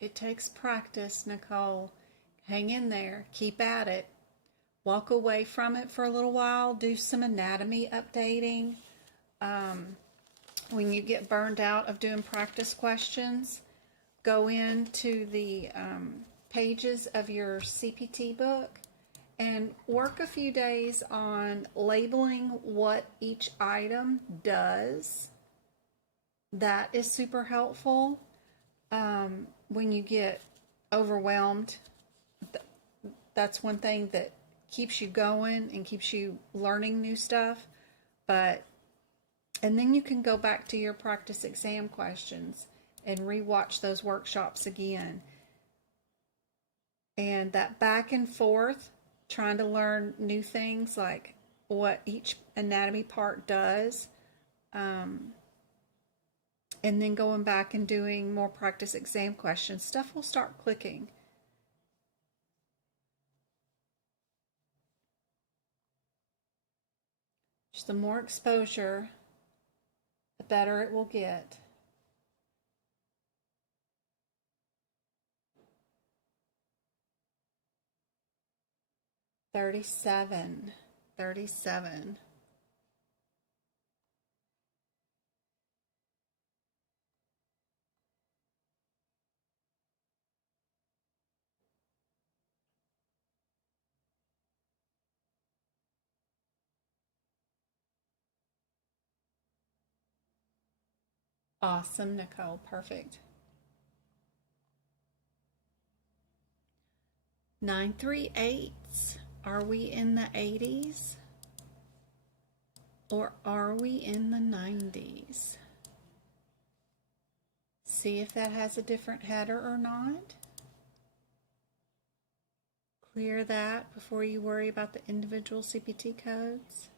It takes practice, Nicole. Hang in there. Keep at it. Walk away from it for a little while. Do some anatomy updating. When you get burned out of doing practice questions, go into the pages of your CPT book and work a few days on labeling what each item does. That is super helpful. When you get overwhelmed, that's one thing that keeps you going and keeps you learning new stuff. And then you can go back to your practice exam questions and rewatch those workshops again. And that back and forth, trying to learn new things like what each anatomy part does, and then going back and doing more practice exam questions, stuff will start clicking. Just the more exposure, the better it will get. $37. Awesome, Nicole. Perfect. 938. Are we in the 80s or are we in the 90s? See if that has a different header or not. Clear that before you worry about the individual CPT codes.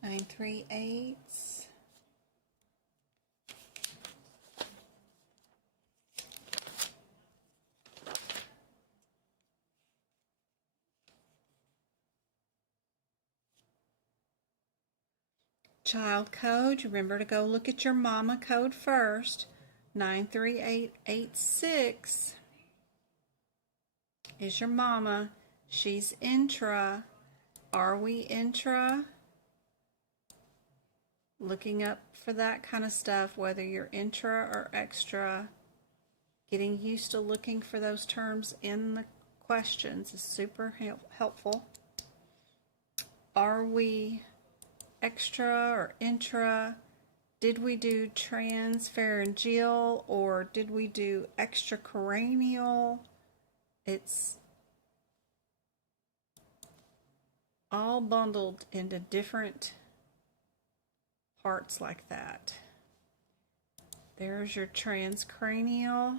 Nine, 3, 8. Child code, remember to go look at your mama code first. 93886 is your mama. She's intra. Are we intra? Looking up for that kind of stuff, whether you're intra or extra. Getting used to looking for those terms in the questions is super helpful. Are we extra or intra? Did we do transpharyngeal or did we do extracranial? It's all bundled into different parts like that. There's your transcranial.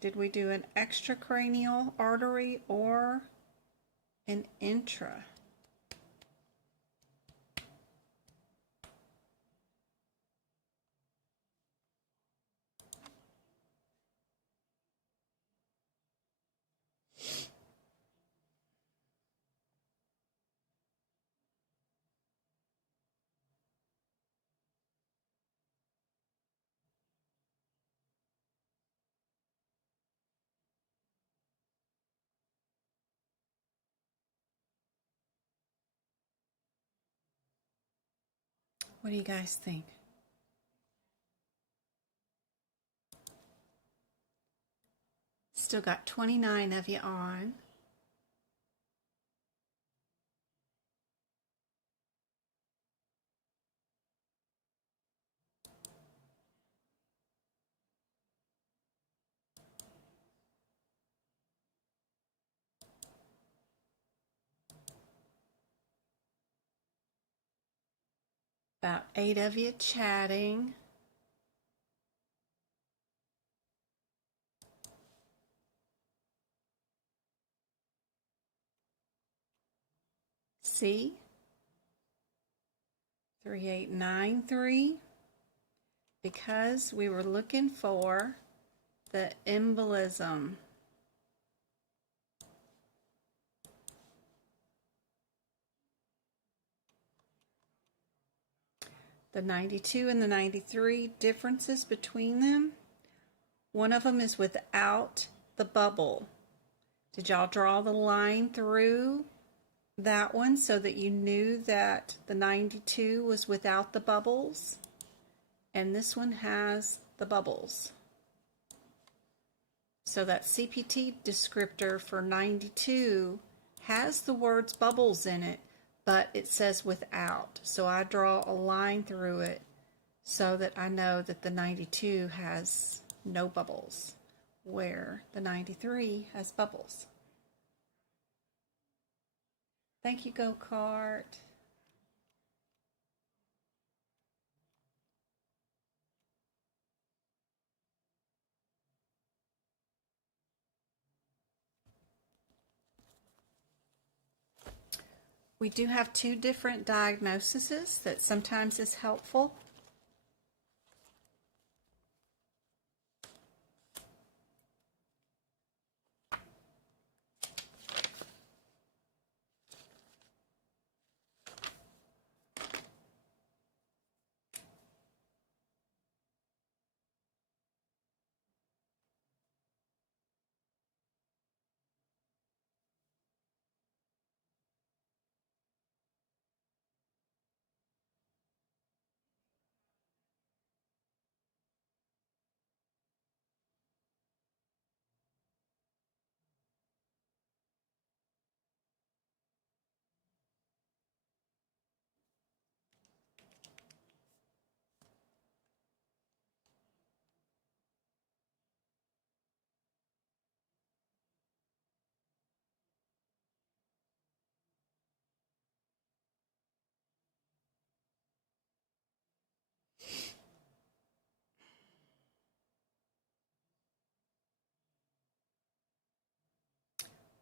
Did we do an extracranial artery or an intra? What do you guys think? Still got 29 of you on. About 8 of you chatting. C 3893, because we were looking for the embolism. The 92 and the 93 differences between them. One of them is without the bubble. Did y'all draw the line through that one so that you knew that the 92 was without the bubbles? And this one has the bubbles. So that CPT descriptor for 92 has the words bubbles in it, but it says without. So I draw a line through it so that I know that the 92 has no bubbles, where the 93 has bubbles. Thank you, Go Kart. We do have two different diagnoses that sometimes is helpful.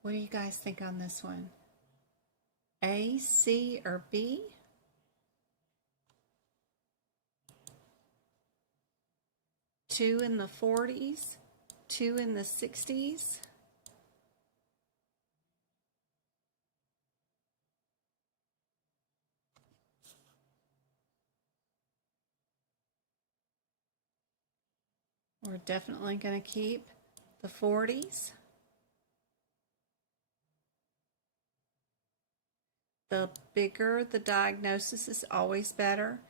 What do you guys think on this one? A, C, or B? Two in the 40s, two in the 60s. We're definitely going to keep the 40s. The bigger the diagnosis is always better.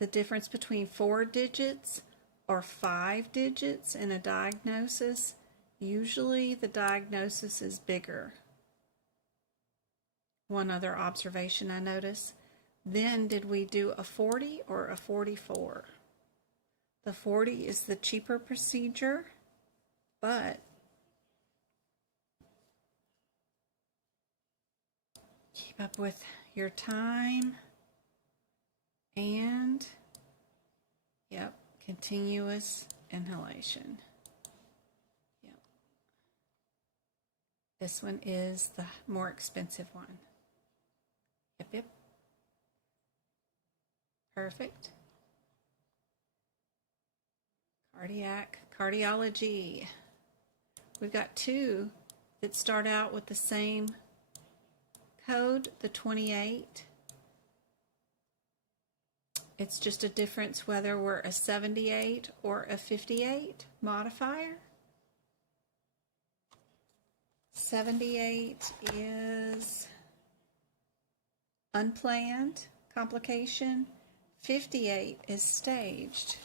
The difference between 4 digits or 5 digits in a diagnosis, usually the diagnosis is bigger. One other observation I noticed. Then did we do a 40 or a 44? The 40 is the cheaper procedure, but keep up with your time and, yep, continuous inhalation. Yep. This one is the more expensive one. Yep, yep. Perfect. Cardiology. We've got two that start out with the same code, the 28. It's just a difference whether we're a 78 or a 58 modifier. 78 is unplanned complication. 58 is staged.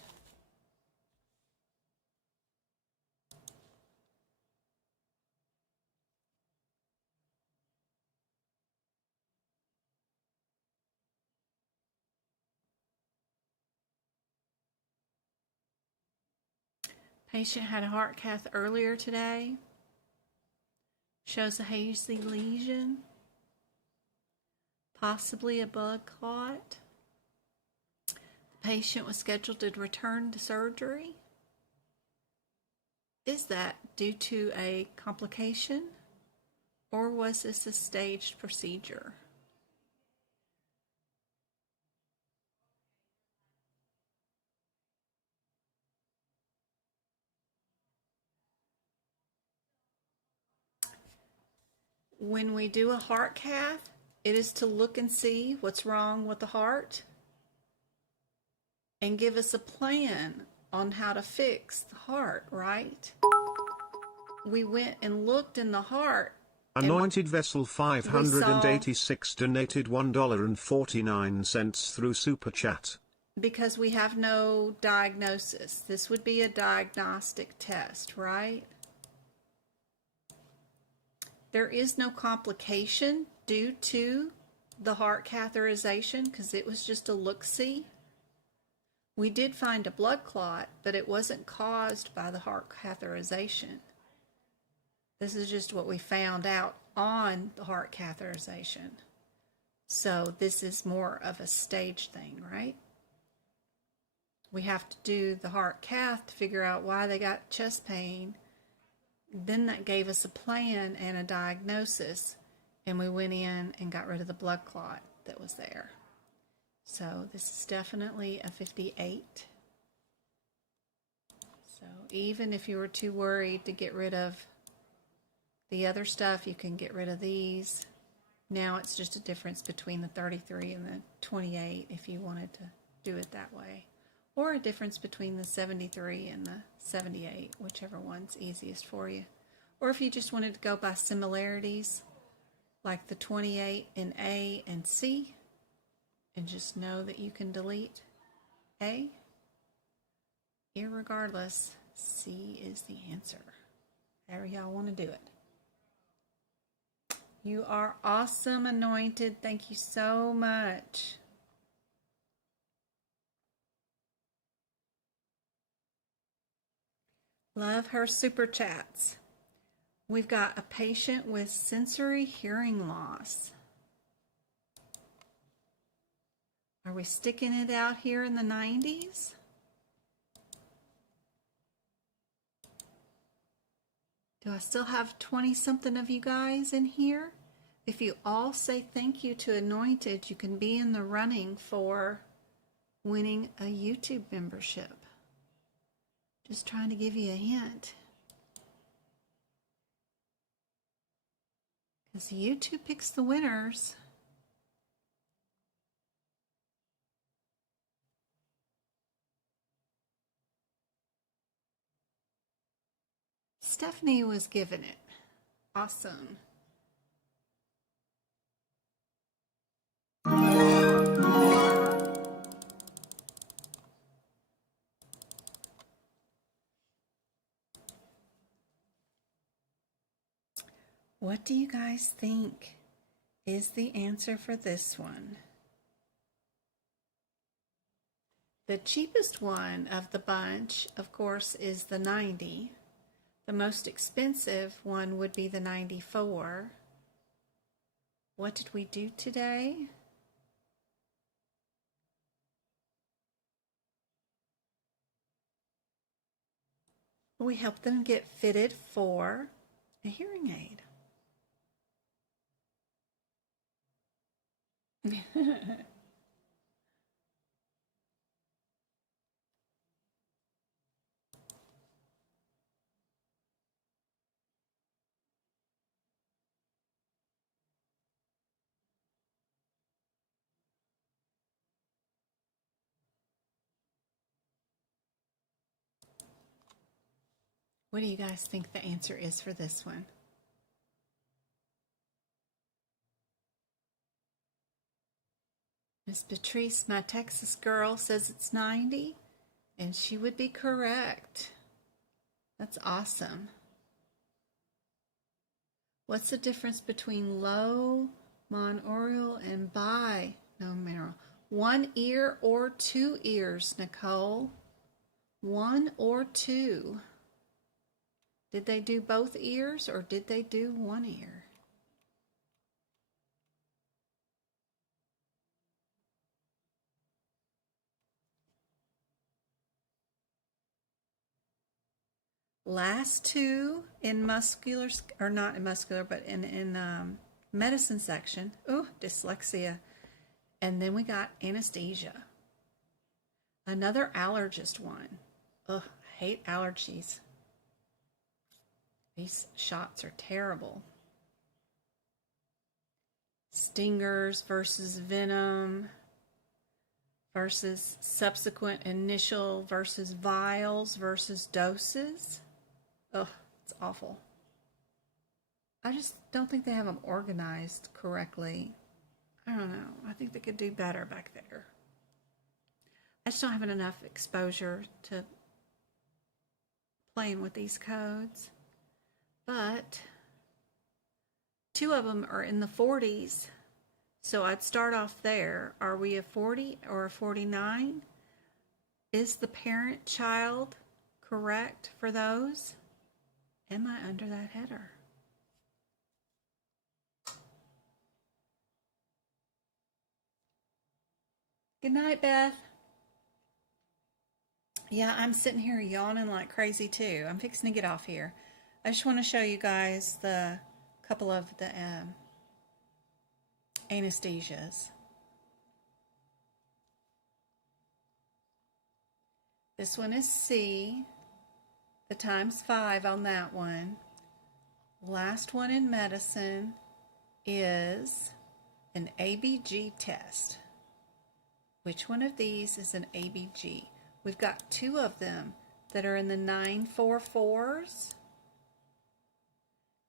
Patient had a heart cath earlier today. Shows a hazy lesion, possibly a blood clot. The patient was scheduled to return to surgery. Is that due to a complication, or was this a staged procedure? When we do a heart cath, it is to look and see what's wrong with the heart and give us a plan on how to fix the heart, right? We went and looked in the heart. Anointed Vessel 586 donated $1.49 through Super Chat. Because we have no diagnosis. This would be a diagnostic test, right? There is no complication due to the heart catheterization because it was just a look-see. We did find a blood clot, but it wasn't caused by the heart catheterization. This is just what we found out on the heart catheterization. So this is more of a stage thing, right? We have to do the heart cath to figure out why they got chest pain. Then that gave us a plan and a diagnosis. and we went in and got rid of the blood clot that was there. So this is definitely a 58. So even if you were too worried to get rid of the other stuff, you can get rid of these. Now it's just a difference between the 33 and the 28 if you wanted to do it that way. Or a difference between the 73 and the 78, whichever one's easiest for you. Or if you just wanted to go by similarities, like the 28 in A and C, and just know that you can delete A. Irregardless, C is the answer. However y'all want to do it. You are awesome, Anointed. Thank you so much. Love her super chats. We've got a patient with sensory hearing loss. Are we sticking it out here in the 90s? Do I still have 20-something of you guys in here? If you all say thank you to Anointed, you can be in the running for winning a YouTube membership. Just trying to give you a hint. Because YouTube picks the winners. Stephanie was given it. Awesome. What do you guys think is the answer for this one? The cheapest one of the bunch, of course, is the 90. The most expensive one would be the 94. What did we do today? We helped them get fitted for a hearing aid. What do you guys think the answer is for this one? Miss Patrice, my Texas girl, says it's 90, and she would be correct. That's awesome. What's the difference between low monaural and binomial? One ear or two ears, Nicole? One or two? Did they do both ears or did they do one ear? Last two in muscular, or not in muscular, but in medicine section. Ooh, dyslexia. And then we got anesthesia. Another allergist one. Ugh, I hate allergies. These shots are terrible. Stingers versus venom versus subsequent initial versus vials versus doses. Ugh, it's awful. I just don't think they have them organized correctly. I don't know. I think they could do better back there. I just don't have enough exposure to playing with these codes. But two of them are in the 40s, so I'd start off there. Are we a 40 or a 49? Is the parent-child correct for those? Am I under that header? Good night, Beth. Yeah, I'm sitting here yawning like crazy too. I'm fixing to get off here. I just want to show you guys the couple of the anesthesias. This one is C, the times 5 on that one. Last one in medicine is an ABG test. Which one of these is an ABG? We've got 2 of them that are in the 944s,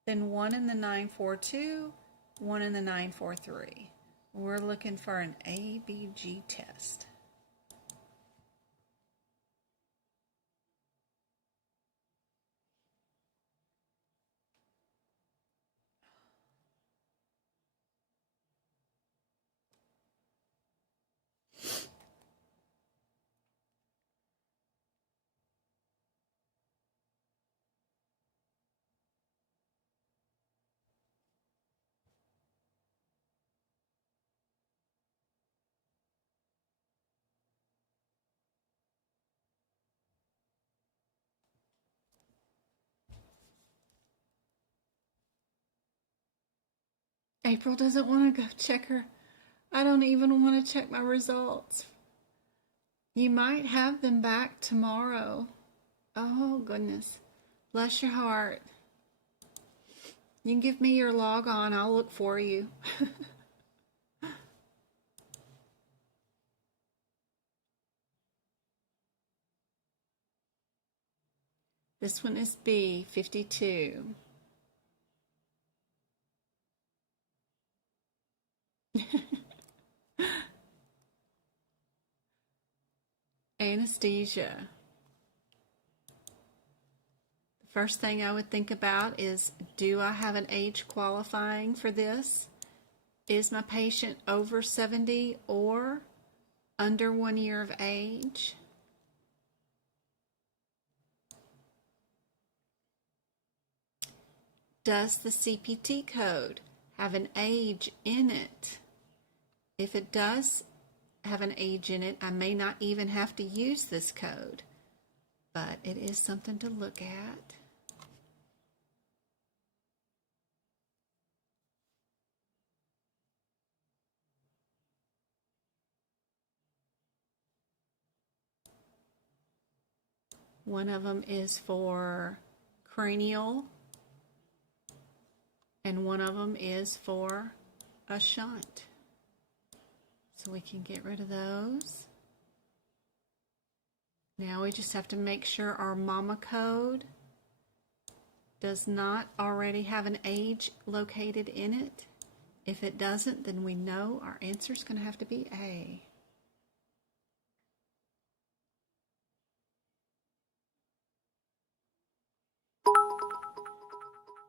then one in the 942, one in the 943. We're looking for an ABG test. April doesn't want to go check her. I don't even want to check my results. You might have them back tomorrow. Oh, goodness. Bless your heart. You can give me your log on. I'll look for you. This one is B, 52. Anesthesia. The first thing I would think about is, do I have an age qualifying for this? Is my patient over 70 or under 1 year of age? Does the CPT code have an age in it? If it does have an age in it, I may not even have to use this code, but it is something to look at. One of them is for cranial, and one of them is for a shunt. So we can get rid of those. Now we just have to make sure our mama code does not already have an age located in it. If it doesn't, then we know our answer is going to have to be A.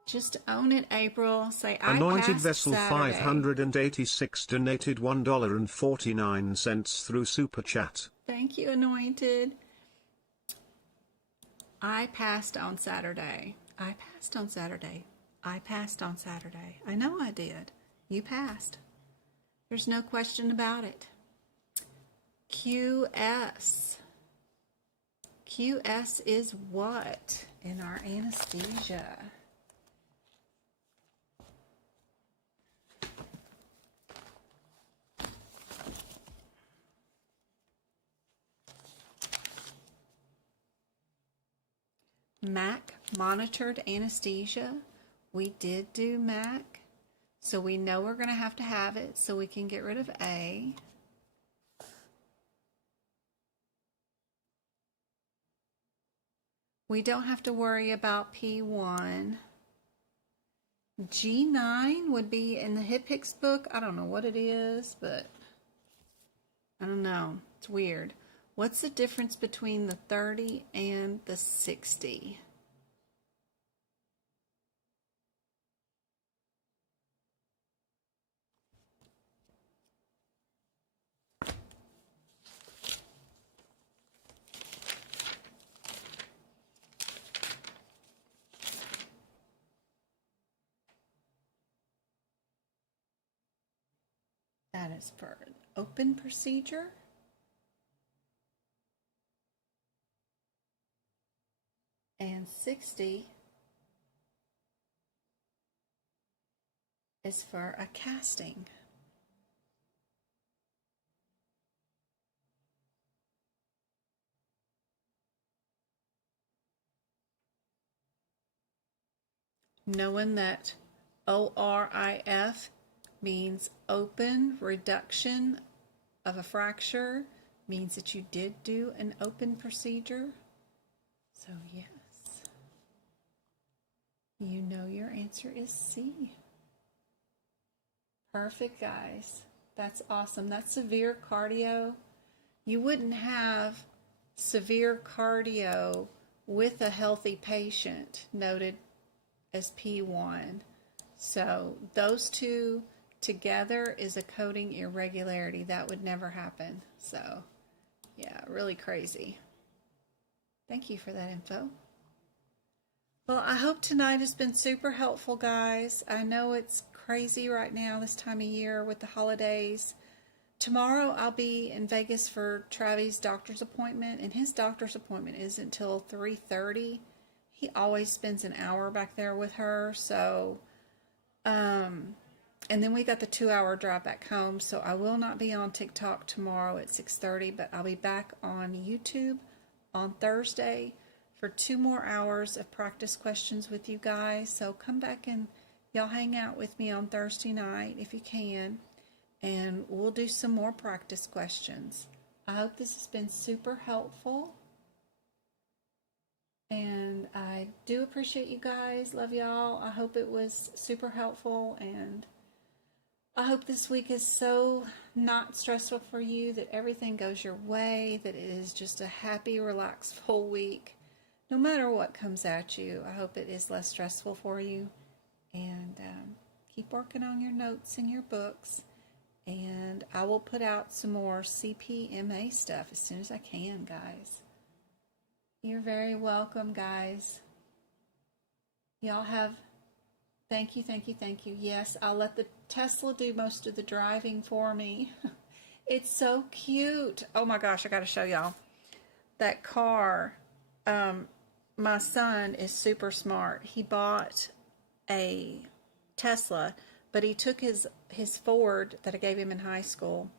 Just own it, April. Say, I Anointed passed Vessel Saturday. 586 donated $1.49 through Super Chat. Thank you, Anointed. I passed on Saturday. I passed on Saturday. I passed on Saturday. I know I did. You passed. There's no question about it. QS. QS is what in our anesthesia? MAC, monitored anesthesia. We did do MAC, so we know we're going to have it, so we can get rid of A. We don't have to worry about P1. G9 would be in the HIPICS book. I don't know what it is, but I don't know. It's weird. What's the difference between the 30 and the 60? That is for an open procedure. And 60 is for a casting. knowing that ORIF means open reduction of a fracture, means that you did do an open procedure. So yes, you know your answer is C. Perfect, guys. That's awesome. That's severe cardio. You wouldn't have severe cardio with a healthy patient noted as P1. So those two together is a coding irregularity. That would never happen. So yeah, really crazy. Thank you for that info. Well, I hope tonight has been super helpful, guys. I know it's crazy right now this time of year with the holidays. Tomorrow I'll be in Vegas for Travis' doctor's appointment, and his doctor's appointment isn't until 3:30. He always spends an hour back there with her, so and then we got the 2-hour drive back home, so I will not be on TikTok tomorrow at 6:30, but I'll be back on YouTube on Thursday for 2 more hours of practice questions with you guys. So come back and y'all hang out with me on Thursday night if you can, and we'll do some more practice questions. I hope this has been super helpful, and I do appreciate you guys. Love y'all. I hope it was super helpful, and I hope this week is so not stressful for you, that everything goes your way, that it is just a happy, relaxed, full week. No matter what comes at you, I hope it is less stressful for you. And keep working on your notes and your books. And I will put out some more CPMA stuff as soon as I can, guys. You're very welcome, guys. Y'all have... Thank you, thank you, thank you. Yes, I'll let the Tesla do most of the driving for me. It's so cute. Oh my gosh, I got to show y'all. That car, my son is super smart. He bought a Tesla, but he took his Ford that I gave him in high school,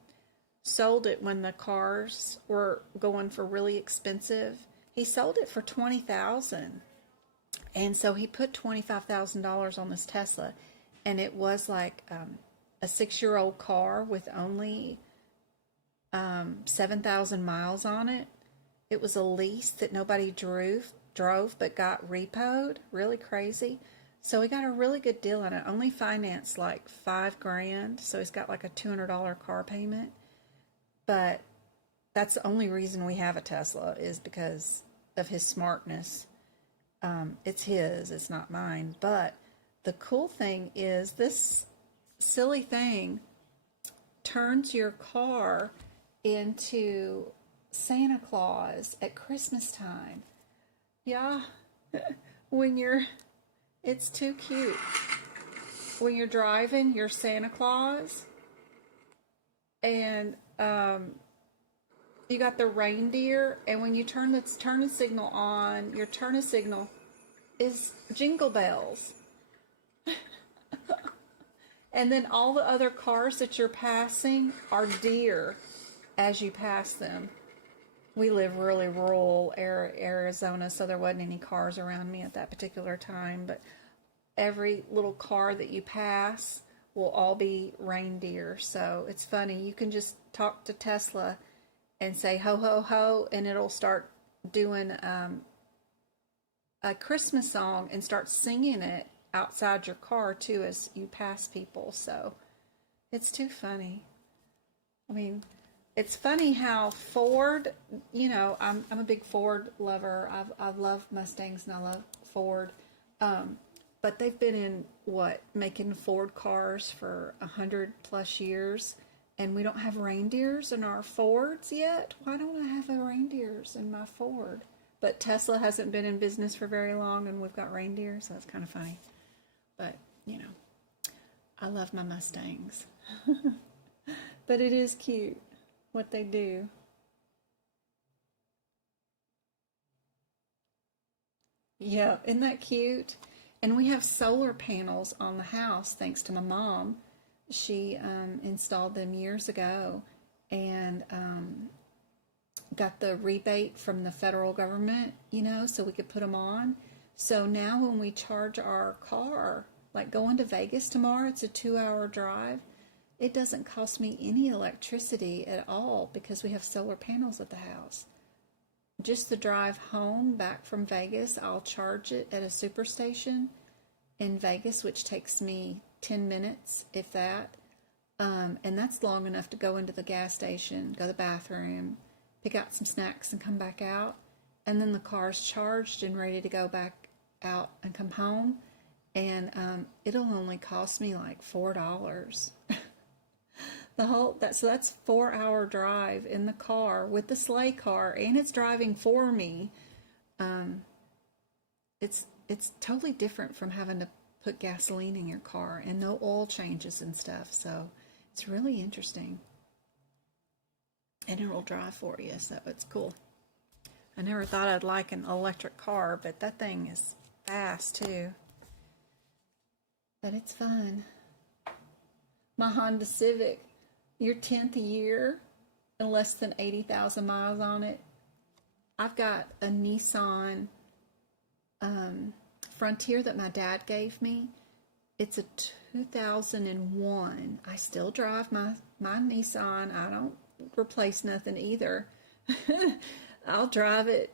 sold it when the cars were going for really expensive. He sold it for $20,000. And so he put $25,000 on this Tesla, and it was like a 6-year-old car with only 7,000 miles on it. It was a lease that nobody drove but got repoed. Really crazy. So he got a really good deal on it. Only financed like $5,000, so he's got like a $200 car payment. But that's the only reason we have a Tesla, is because of his smartness. It's his, it's not mine. But the cool thing is, this silly thing turns your car into Santa Claus at Christmas time. Yeah, it's too cute. When you're driving, you're Santa Claus, and you got the reindeer, and when you turn the signal on, your turn signal is jingle bells. And then all the other cars that you're passing are deer as you pass them. We live really rural Arizona, so there wasn't any cars around me at that particular time, but every little car that you pass will all be reindeer. So it's funny. You can just talk to Tesla and say ho ho ho, and it'll start doing a Christmas song and start singing it outside your car too as you pass people. So it's too funny. I mean, it's funny how Ford, you know, I'm a big Ford lover. I love Mustangs and I love Ford. But they've been in making Ford cars for 100+ years. And we don't have reindeers in our Fords yet. Why don't I have reindeers in my Ford? But Tesla hasn't been in business for very long, and we've got reindeers, so that's kind of funny. But, you know, I love my Mustangs. But it is cute what they do. Yeah, isn't that cute? And we have solar panels on the house, thanks to my mom. She installed them years ago, and got the rebate from the federal government, you know, so we could put them on. So now when we charge our car, like going to Vegas tomorrow, it's a 2-hour drive. It doesn't cost me any electricity at all because we have solar panels at the house. Just the drive home back from Vegas, I'll charge it at a superstation in Vegas, which takes me 10 minutes, if that. And that's long enough to go into the gas station, go to the bathroom, pick out some snacks and come back out. And then the car's charged and ready to go back out and come home. And it'll only cost me like $4. So that's 4-hour drive in the car with the sleigh car, and it's driving for me. It's totally different from having to put gasoline in your car and no oil changes and stuff. So it's really interesting, and it'll drive for you. So it's cool. I never thought I'd like an electric car, but that thing is fast too. But it's fun. My Honda Civic, your 10th year and less than 80,000 miles on it. I've got a Nissan Frontier that my dad gave me. It's a 2001. I still drive my Nissan. I don't replace nothing either. I'll drive it,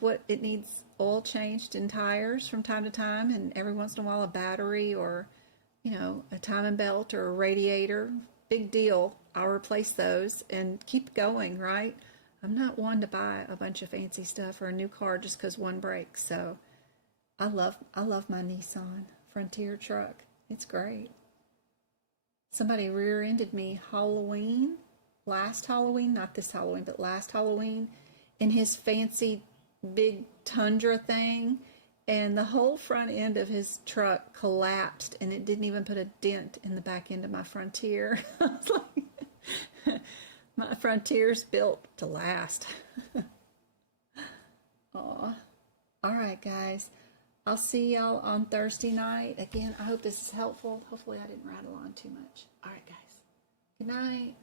what it needs oil changed and tires from time to time, and every once in a while a battery or, a timing belt or a radiator. Big deal. I'll replace those and keep going, right? I'm not one to buy a bunch of fancy stuff or a new car just because one breaks. So I love my Nissan Frontier truck. It's great. Somebody rear-ended me last Halloween, not this Halloween, but last Halloween, in his fancy big Tundra thing, and the whole front end of his truck collapsed, and it didn't even put a dent in the back end of my Frontier. I was like, my Frontier's built to last. Aw. All right, guys. I'll see y'all on Thursday night. Again, I hope this is helpful. Hopefully I didn't rattle on too much. All right, guys. Good night.